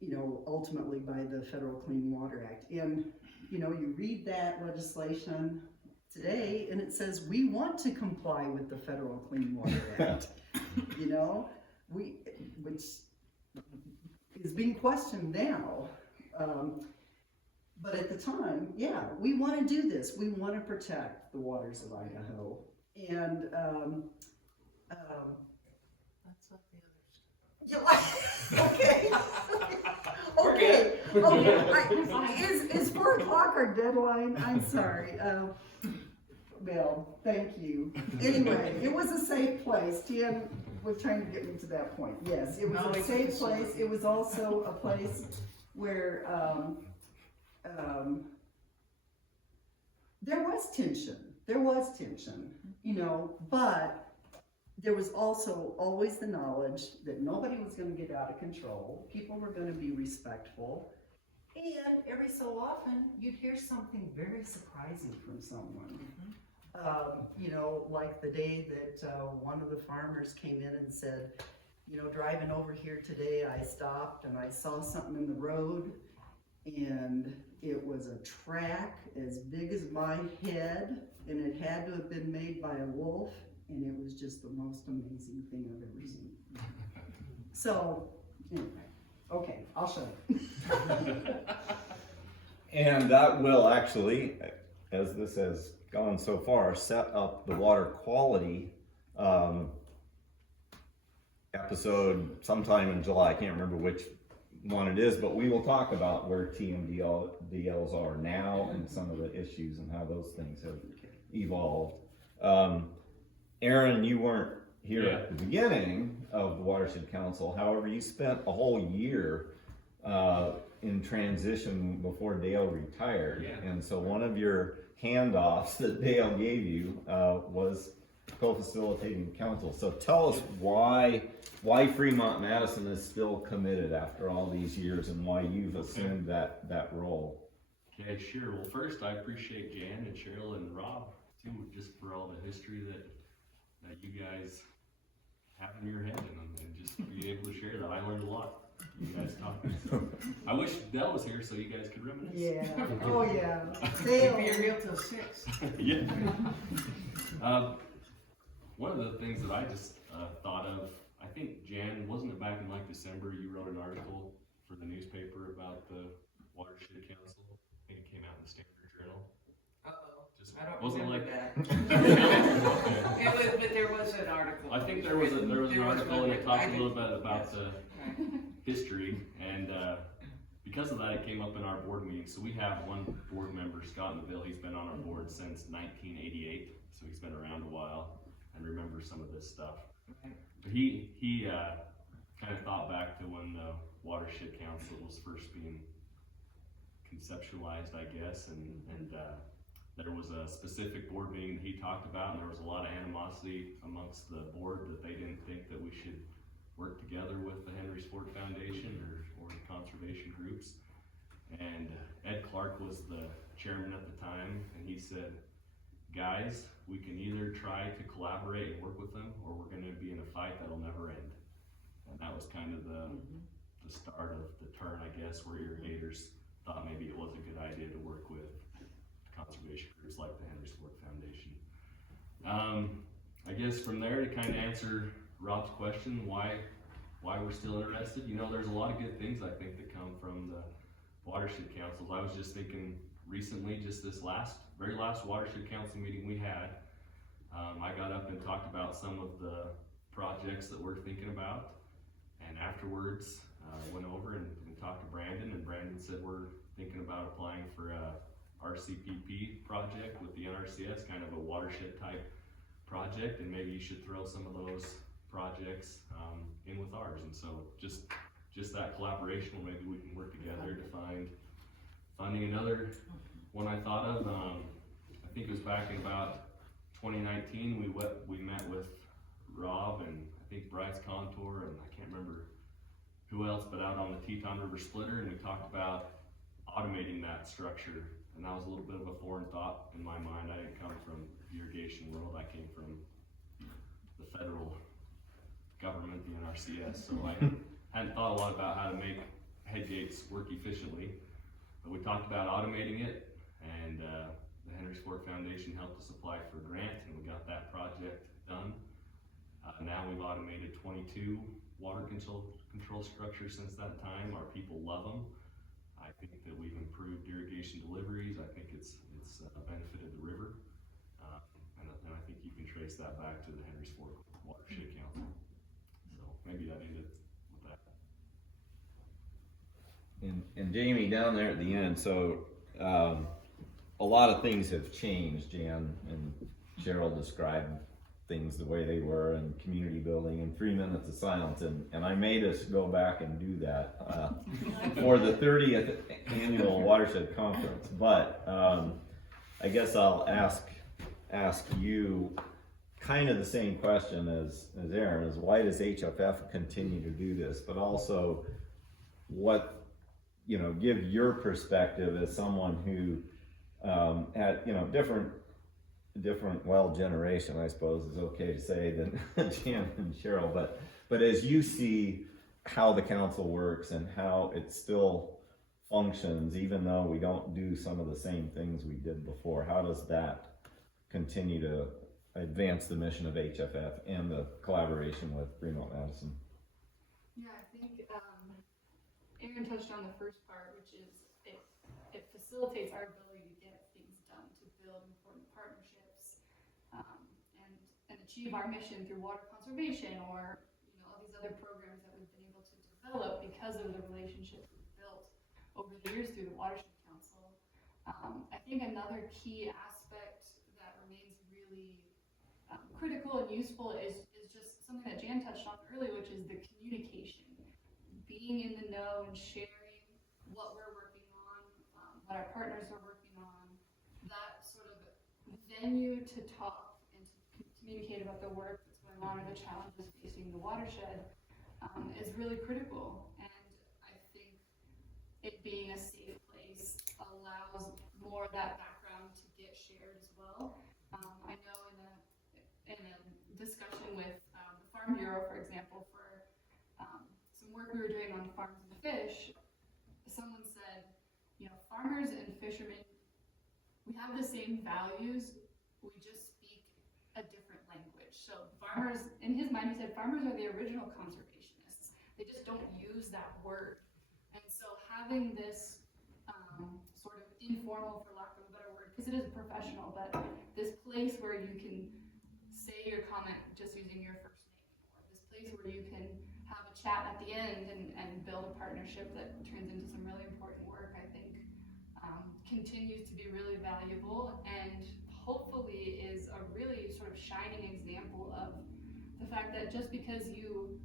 You know, ultimately by the Federal Clean Water Act. And, you know, you read that legislation today and it says, we want to comply with the Federal Clean Water Act, you know, which is being questioned now. But at the time, yeah, we want to do this. We want to protect the waters of Idaho. And, That's not the other stuff. yeah, okay. Okay. Is 4 o'clock our deadline? I'm sorry. Well, thank you. Anyway, it was a safe place. Tian was trying to get me to that point. Yes, it was a safe place. It was also a place where there was tension. There was tension, you know, but there was also always the knowledge that nobody was going to get out of control. People were going to be respectful. And every so often, you'd hear something very surprising from someone. You know, like the day that one of the farmers came in and said, you know, driving over here today, I stopped and I saw something in the road, and it was a track as big as my head, and it had to have been made by a wolf, and it was just the most amazing thing I've ever seen. So, anyway, okay, I'll shut up. And that will actually, as this has gone so far, set up the water quality episode sometime in July. I can't remember which one it is, but we will talk about where TMDLs are now and some of the issues and how those things have evolved. Aaron, you weren't here at the beginning of the Watershed Council. However, you spent a whole year in transition before Dale retired. And so one of your handoffs that Dale gave you was co-facilitating council. So tell us why Fremont-Madison is still committed after all these years and why you've assumed that role. Okay, sure. Well, first, I appreciate Jan and Sheryl and Rob too, just for all the history that you guys have in your head and just be able to share that. I learned a lot. You guys talking. So I wish Dell was here so you guys could reminisce. Yeah, oh yeah. It'll be real till 6. Yeah. One of the things that I just thought of, I think Jan, wasn't it back in like December, you wrote an article for the newspaper about the Watershed Council? I think it came out in the Standard Journal. Uh-oh, Just I don't wasn't remember like that. It was, but there was an article. I think there was an article and it talked a I little did- bit about yes. the Right. history, and because of that, it came up in our board meeting. So we have one board member, Scott Neville. He's been on our board since 1988, so he's been around a while and remembers some of this stuff. Right. But he kind of thought back to when the Watershed Council was first being conceptualized, I guess, and there was a specific board meeting that he talked about, and there was a lot of animosity amongst the board that they didn't think that we should work together with the Henry's Ford Foundation or conservation groups. And Ed Clark was the chairman at the time, and he said, guys, we can either try to collaborate and work with them, or we're gonna be in a fight that'll never end. And that was kind of the start of the turn, I guess, where irrigators thought maybe it was a good idea to work with conservation groups like the Henry's Ford Foundation. I guess from there, to kind of answer Rob's question, why we're still interested, you know, there's a lot of good things I think that come from the Watershed Councils. I was just thinking recently, just this very last Watershed Council meeting we had, I got up and talked about some of the projects that we're thinking about, and afterwards went over and talked to Brandon, and Brandon said we're thinking about applying for a RCPP project with the NRCS, kind of a watershed type project, and maybe you should throw some of those projects in with ours. And so just that collaboration, or maybe we can work together to find funding. Another one I thought of, I think it was back in about 2019, we met with Rob and I think Bryce Contour, and I can't remember who else, but out on the Teton River Splitter, and we talked about automating that structure. And that was a little bit of a foreign thought in my mind. I didn't come from the irrigation world, I came from the federal government, the NRCS, so I hadn't thought a lot about how to make head gates work efficiently. But we talked about automating it, and the Henry's Ford Foundation helped us apply for a grant, and we got that project done. Now we've automated 22 water control structures since that time. Our people love them. I think that we've improved irrigation deliveries. I think it's benefited the river, and I think you can trace that back to the Henry's Ford Watershed Council. So maybe that ended with that. And Jamie, down there at the end, so a lot of things have changed. Jan and Sheryl described things the way they were, and community building, and 3 minutes of silence, and I made us go back and do that for the 30th annual Watershed Conference. But I guess I'll ask you kind of the same question as Aaron, is why does HFF continue to do this, but also what, you know, give your perspective as someone who had, you know, different, well, generation, I suppose is okay to say, than Jan and Sheryl, but as you see how the council works and how it still functions, even though we don't do some of the same things we did before, how does that continue to advance the mission of HFF and the collaboration with Fremont-Madison? Yeah, I think Aaron touched on the first part, which is it facilitates our ability to get things done, to build important partnerships, and achieve our mission through water conservation, or all these other programs that we've been able to develop because of the relationships we've built over the years through the Watershed Council. I think another key aspect that remains really critical and useful is just something that Jan touched on earlier, which is the communication. Being in the know and sharing what we're working on, what our partners are working on, that sort of venue to talk and to communicate about the work that's going on or the challenges facing the watershed is really critical. And I think it being a safe place allows more of that background to get shared as well. I know in a discussion with the Farm Bureau, for example, for some work we were doing on farms and fish, someone said, you know, farmers and fishermen, we have the same values, we just speak a different language. So farmers, in his mind, he said farmers are the original conservationists. They just don't use that word. And so having this sort of informal, for lack of a better word, because it is professional, but this place where you can say your comment just using your first name, or this place where you can have a chat at the end and build a partnership that turns into some really important work, I think continues to be really valuable, and hopefully is a really sort of shining example of the fact that just because you,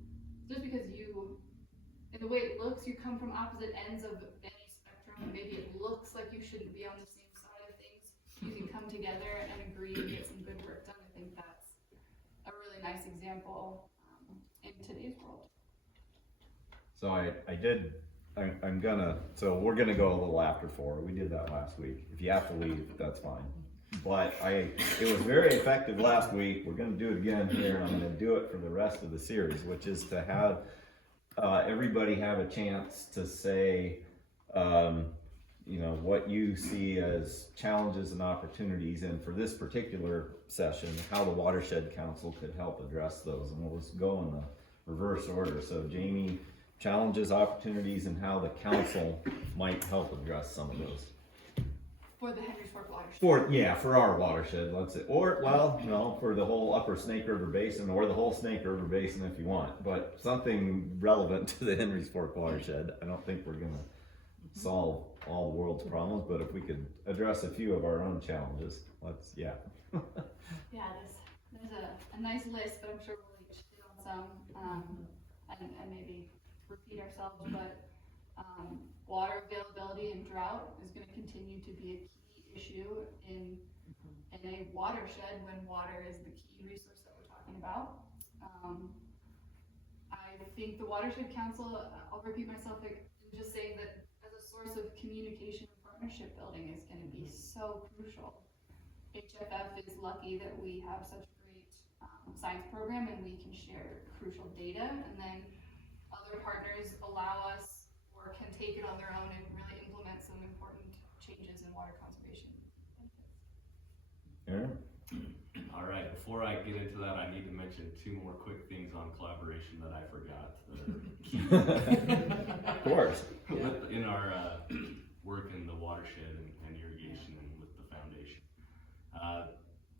in the way it looks, you come from opposite ends of any spectrum, and maybe it looks like you shouldn't be on the same side of things, you can come together and agree and get some good work done. I think that's a really nice example in today's world. So so we're gonna go a little after 4. We did that last week. If you have to leave, that's fine. But it was very effective last week. We're gonna do it again here, and I'm gonna do it for the rest of the series, which is to have everybody have a chance to say, you know, what you see as challenges and opportunities, and for this particular session, how the Watershed Council could help address those. And we'll just go in the reverse order. So Jamie, challenges, opportunities, and how the council might help address some of those. For the Henry's Fork watershed. For our watershed, let's say, or, well, no, for the whole upper Snake River Basin, or the whole Snake River Basin if you want, but something relevant to the Henry's Fork watershed. I don't think we're gonna solve all the world's problems, but if we could address a few of our own challenges, Yeah, there's a nice list, but I'm sure we'll each hit on some, and maybe repeat ourselves, but water availability and drought is going to continue to be a key issue in a watershed when water is the key resource that we're talking about. I think the Watershed Council, I'll repeat myself, just saying that as a source of communication and partnership building is going to be so crucial. HFF is lucky that we have such a great science program and we can share crucial data, and then other partners allow us or can take it on their own and really implement some important changes in water conservation. Aaron? All right, before I get into that, I need to mention 2 more quick things on collaboration that I forgot. Of course. In our work in the watershed and irrigation and with the foundation.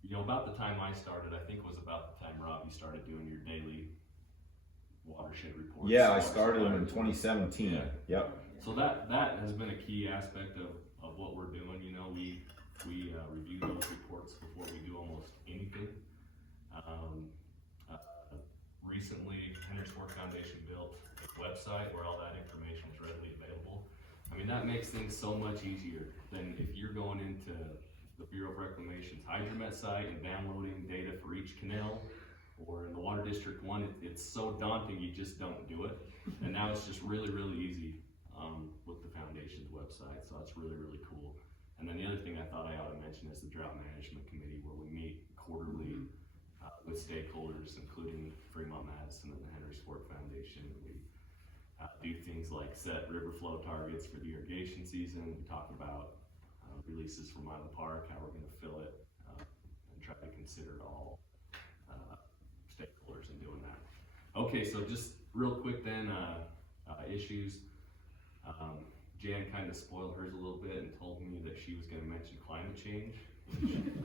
You know, about the time I started, I think was about the time, Rob, you started doing your daily watershed reports. Yeah, I started them in 2017. Yeah. Yep. So that has been a key aspect of what we're doing. You know, we review those reports before we do almost anything. Recently, Henry's Fork Foundation built a website where all that information is readily available. I mean, that makes things so much easier than if you're going into the Bureau of Reclamation's Hydromet site and downloading data for each canal, or in the Water District 1, it's so daunting you just don't do it. And now it's just really, really easy with the Foundation's website, so that's really, really cool. And then the other thing I thought I ought to mention is the Drought Management Committee, where we meet quarterly with stakeholders, including Fremont-Madison and the Henry's Fork Foundation. We do things like set river flow targets for the irrigation season. We talk about releases from Island Park, how we're going to fill it, and try to consider all stakeholders in doing that. Okay, so just real quick then, issues. Jan kind of spoiled hers a little bit and told me that she was going to mention climate change.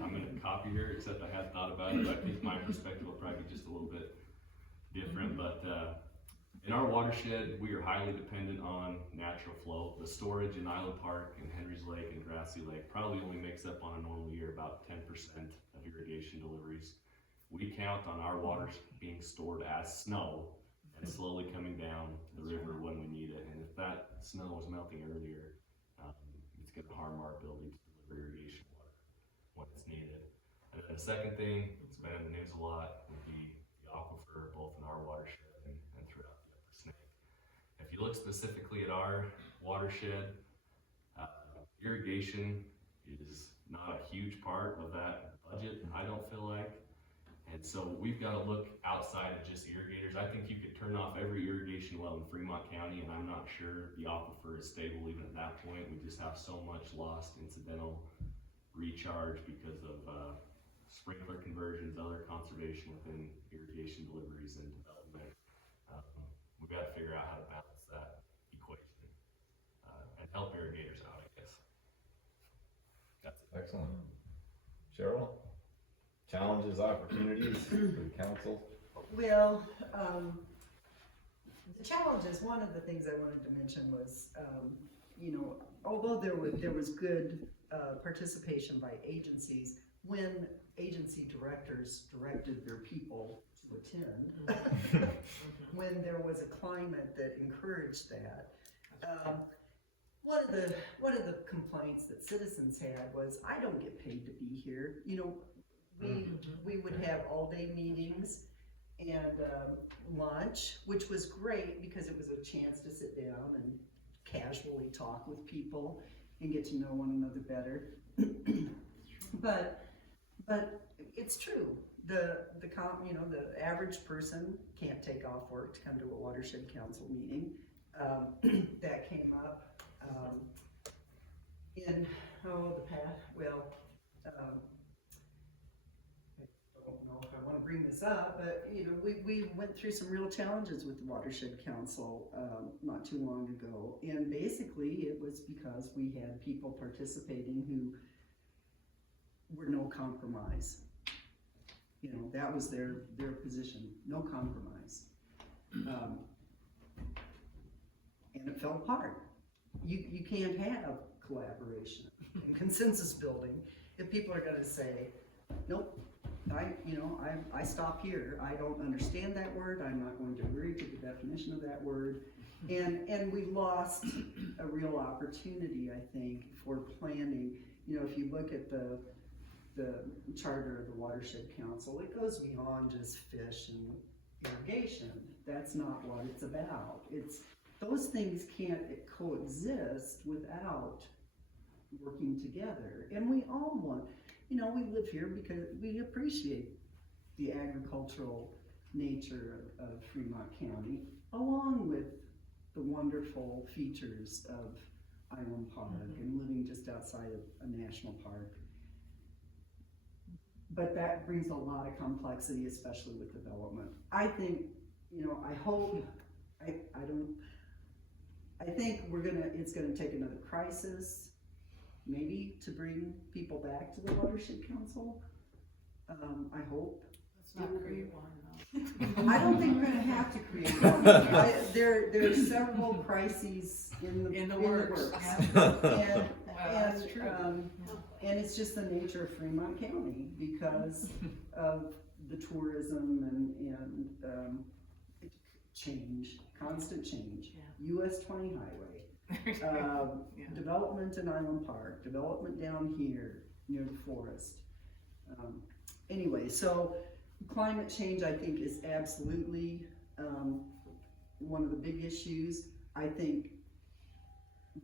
I'm going to copy her, except I hadn't thought about it. I think my perspective will probably be just a little bit different, but in our watershed, we are highly dependent on natural flow. The storage in Island Park and Henry's Lake and Grassy Lake probably only makes up on a normal year about 10% of irrigation deliveries. We count on our water being stored as snow and slowly coming down the river when we need it. And if that snow is melting earlier, it's going to harm our ability to deliver irrigation water when it's needed. And then the second thing, it's been in the news a lot would be the aquifer, both in our watershed and throughout the upper snake. If you look specifically at our watershed, irrigation is not a huge part of that budget, I don't feel like. And so we've got to look outside of just irrigators. I think you could turn off every irrigation well in Fremont County, and I'm not sure the aquifer is stable even at that point. We just have so much lost incidental recharge because of sprinkler conversions, other conservation within irrigation deliveries and development. We've got to figure out how to balance that equation and help irrigators out, I guess. That's it. Excellent. Cheryl? Challenges, opportunities for the council? Well, the challenges, one of the things I wanted to mention was, you know, although there was good participation by agencies, when agency directors directed their people to attend, when there was a climate that encouraged that, one of the complaints that citizens had was, I don't get paid to be here. You know, we would have all-day meetings and lunch, which was great because it was a chance to sit down and casually talk with people and get to know one another better. But it's true. The average person can't take off work to come to a Watershed Council meeting. That came up in the past. Well, I don't know if I want to bring this up, but you know, we went through some real challenges with the Watershed Council not too long ago, and basically it was because we had people participating who were no compromise. You know, that was their position, no compromise, and it fell apart. You can't have collaboration and consensus building if people are going to say, nope. I stop here. I don't understand that word. I'm not going to agree to the definition of that word. And we lost a real opportunity, I think, for planning. You know, if you look at the charter of the Watershed Council, it goes beyond just fish and irrigation. That's not what it's about. Those things can't coexist without working together. And we all want, you know, we live here because we appreciate the agricultural nature of Fremont County, along with the wonderful features of Island Park and living just outside of a national park. But that brings a lot of complexity, especially with development. I think, you know, I hope, I think it's gonna take another crisis, maybe, to bring people back to the Watershed Council. I hope. Let's not create one, though. I don't think we're gonna have to create one. There's several crises in the works. Yeah. And, That's true. And it's just the nature of Fremont County because of the tourism and change, constant change. Yeah. US 20 highway, development in Island Park, development down here near the forest. Anyway, so climate change, I think, is absolutely one of the big issues. I think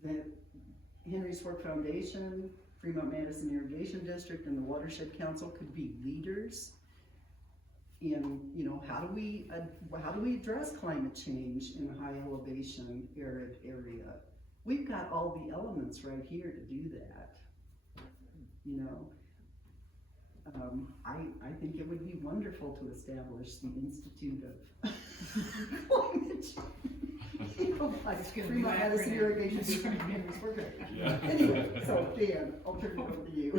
that Henry's Fork Foundation, Fremont-Madison Irrigation District, and the Watershed Council could be leaders in, you know, how do we address climate change in a high elevation arid area? We've got all the elements right here to do that. You know, I think it would be wonderful to establish the Institute of Climate Change. You know, like Fremont-Madison Irrigation District and Henry's Fork. Anyway, so Dan, I'll turn it over to you.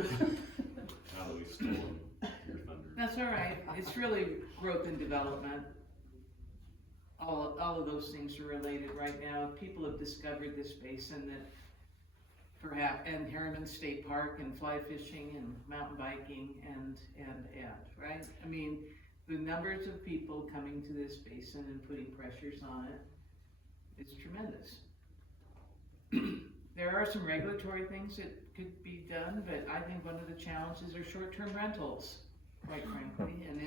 Now that we've stolen your thunder. That's all right. It's really growth and development. All of those things are related right now. People have discovered this basin that perhaps, and Harriman State Park and fly fishing and mountain biking and, right? I mean, the numbers of people coming to this basin and putting pressures on it is tremendous. There are some regulatory things that could be done, but I think one of the challenges are short-term rentals. quite frankly. And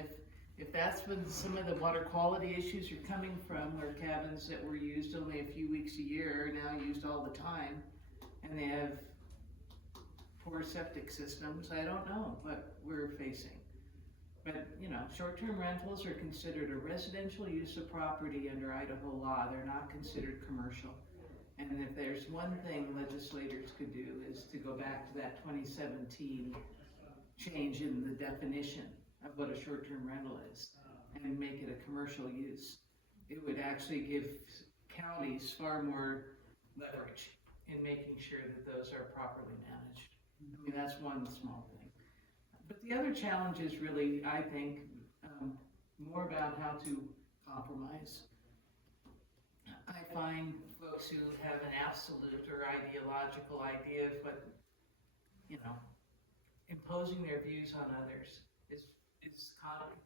if that's when some of the water quality issues are coming from, where cabins that were used only a few weeks a year are now used all the time, and they have poor septic systems, I don't know what we're facing. But, you know, short-term rentals are considered a residential use of property under Idaho law. They're not considered commercial. And if there's one thing legislators could do is to go back to that 2017 change in the definition of what a short-term rental is and make it a commercial use. It would actually give counties far more leverage in making sure that those are properly managed. I mean, that's one small thing. But the other challenge is really, I think, more about how to compromise. I find folks who have an absolute or ideological idea of what, you know, imposing their views on others is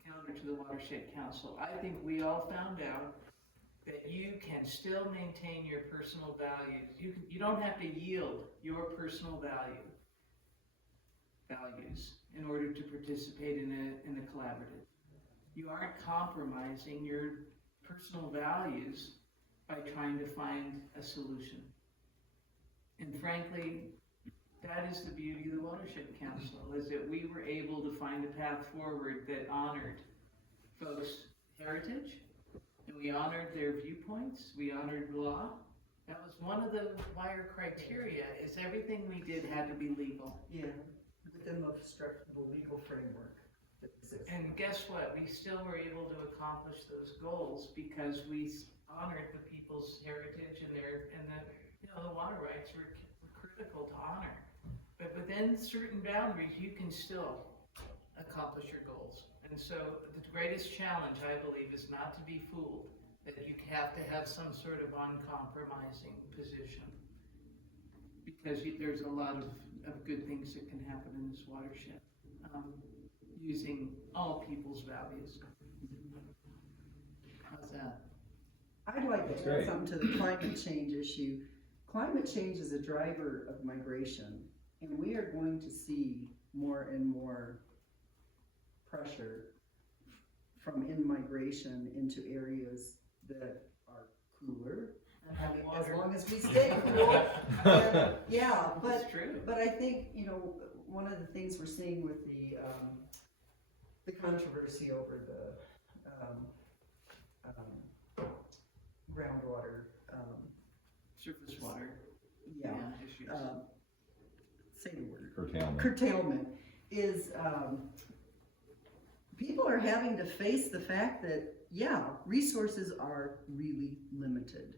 counter to the Watershed Council. I think we all found out that you can still maintain your personal values. You don't have to yield your personal values in order to participate in a collaborative. You aren't compromising your personal values by trying to find a solution. And frankly, that is the beauty of the Watershed Council, is that we were able to find a path forward that honored folks' heritage, and we honored their viewpoints, we honored law. That was one of the wire criteria, is everything we did had to be legal. Yeah, within the legal framework that exists. And guess what? We still were able to accomplish those goals because we honored the people's heritage and the water rights were critical to honor. But within certain boundaries, you can still accomplish your goals. And so the greatest challenge, I believe, is not to be fooled, that you have to have some sort of uncompromising position. Because there's a lot of good things that can happen in this watershed, using all people's values. How's that? I'd like to add something to the climate change issue. Climate change is a driver of migration, and we are going to see more and more pressure from in-migration into areas that are cooler. As long as we stay cool. Yeah, That's true. but I think, you know, one of the things we're seeing with the controversy over the groundwater, Surface water. yeah, Issues. say the word. Curtailment. Is, people are having to face the fact that, yeah, resources are really limited.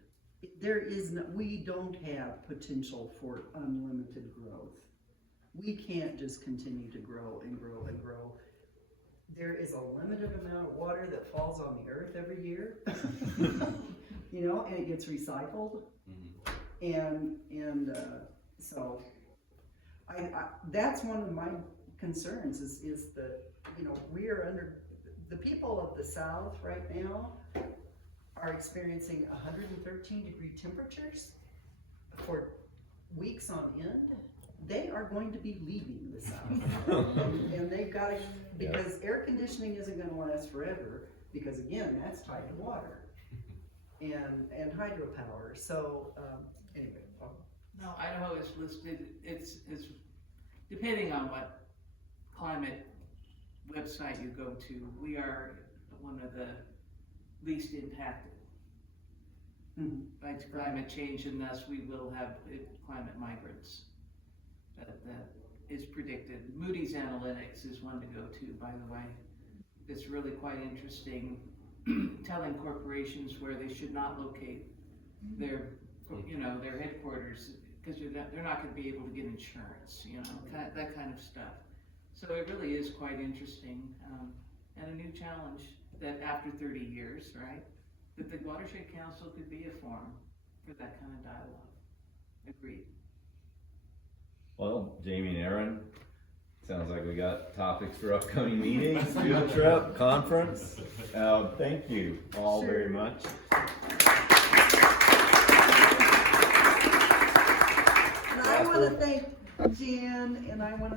We don't have potential for unlimited growth. We can't just continue to grow and grow and grow. There is a limited amount of water that falls on the earth every year, you know, and it gets recycled. And so that's one of my concerns is that, you know, we are the people of the South right now are experiencing 113-degree temperatures for weeks on end. They are going to be leaving the South. and they've got to, because air conditioning isn't going to last forever, because again, that's tied to water and hydropower. So anyway. No, Idaho is listed, it's depending on what climate website you go to, we are one of the least impacted by climate change, and thus we will have climate migrants. That is predicted. Moody's Analytics is one to go to, by the way. It's really quite interesting, telling corporations where they should not locate their headquarters, because they're not going to be able to get insurance, you know, that kind of stuff. So it really is quite interesting, and a new challenge that after 30 years, right, that the Watershed Council could be a forum for that kind of dialogue. Agreed. Well, Jamie and Aaron, sounds like we got topics for upcoming meetings, field trip, conference. Thank you all very much. And I want to thank Jen, and I want to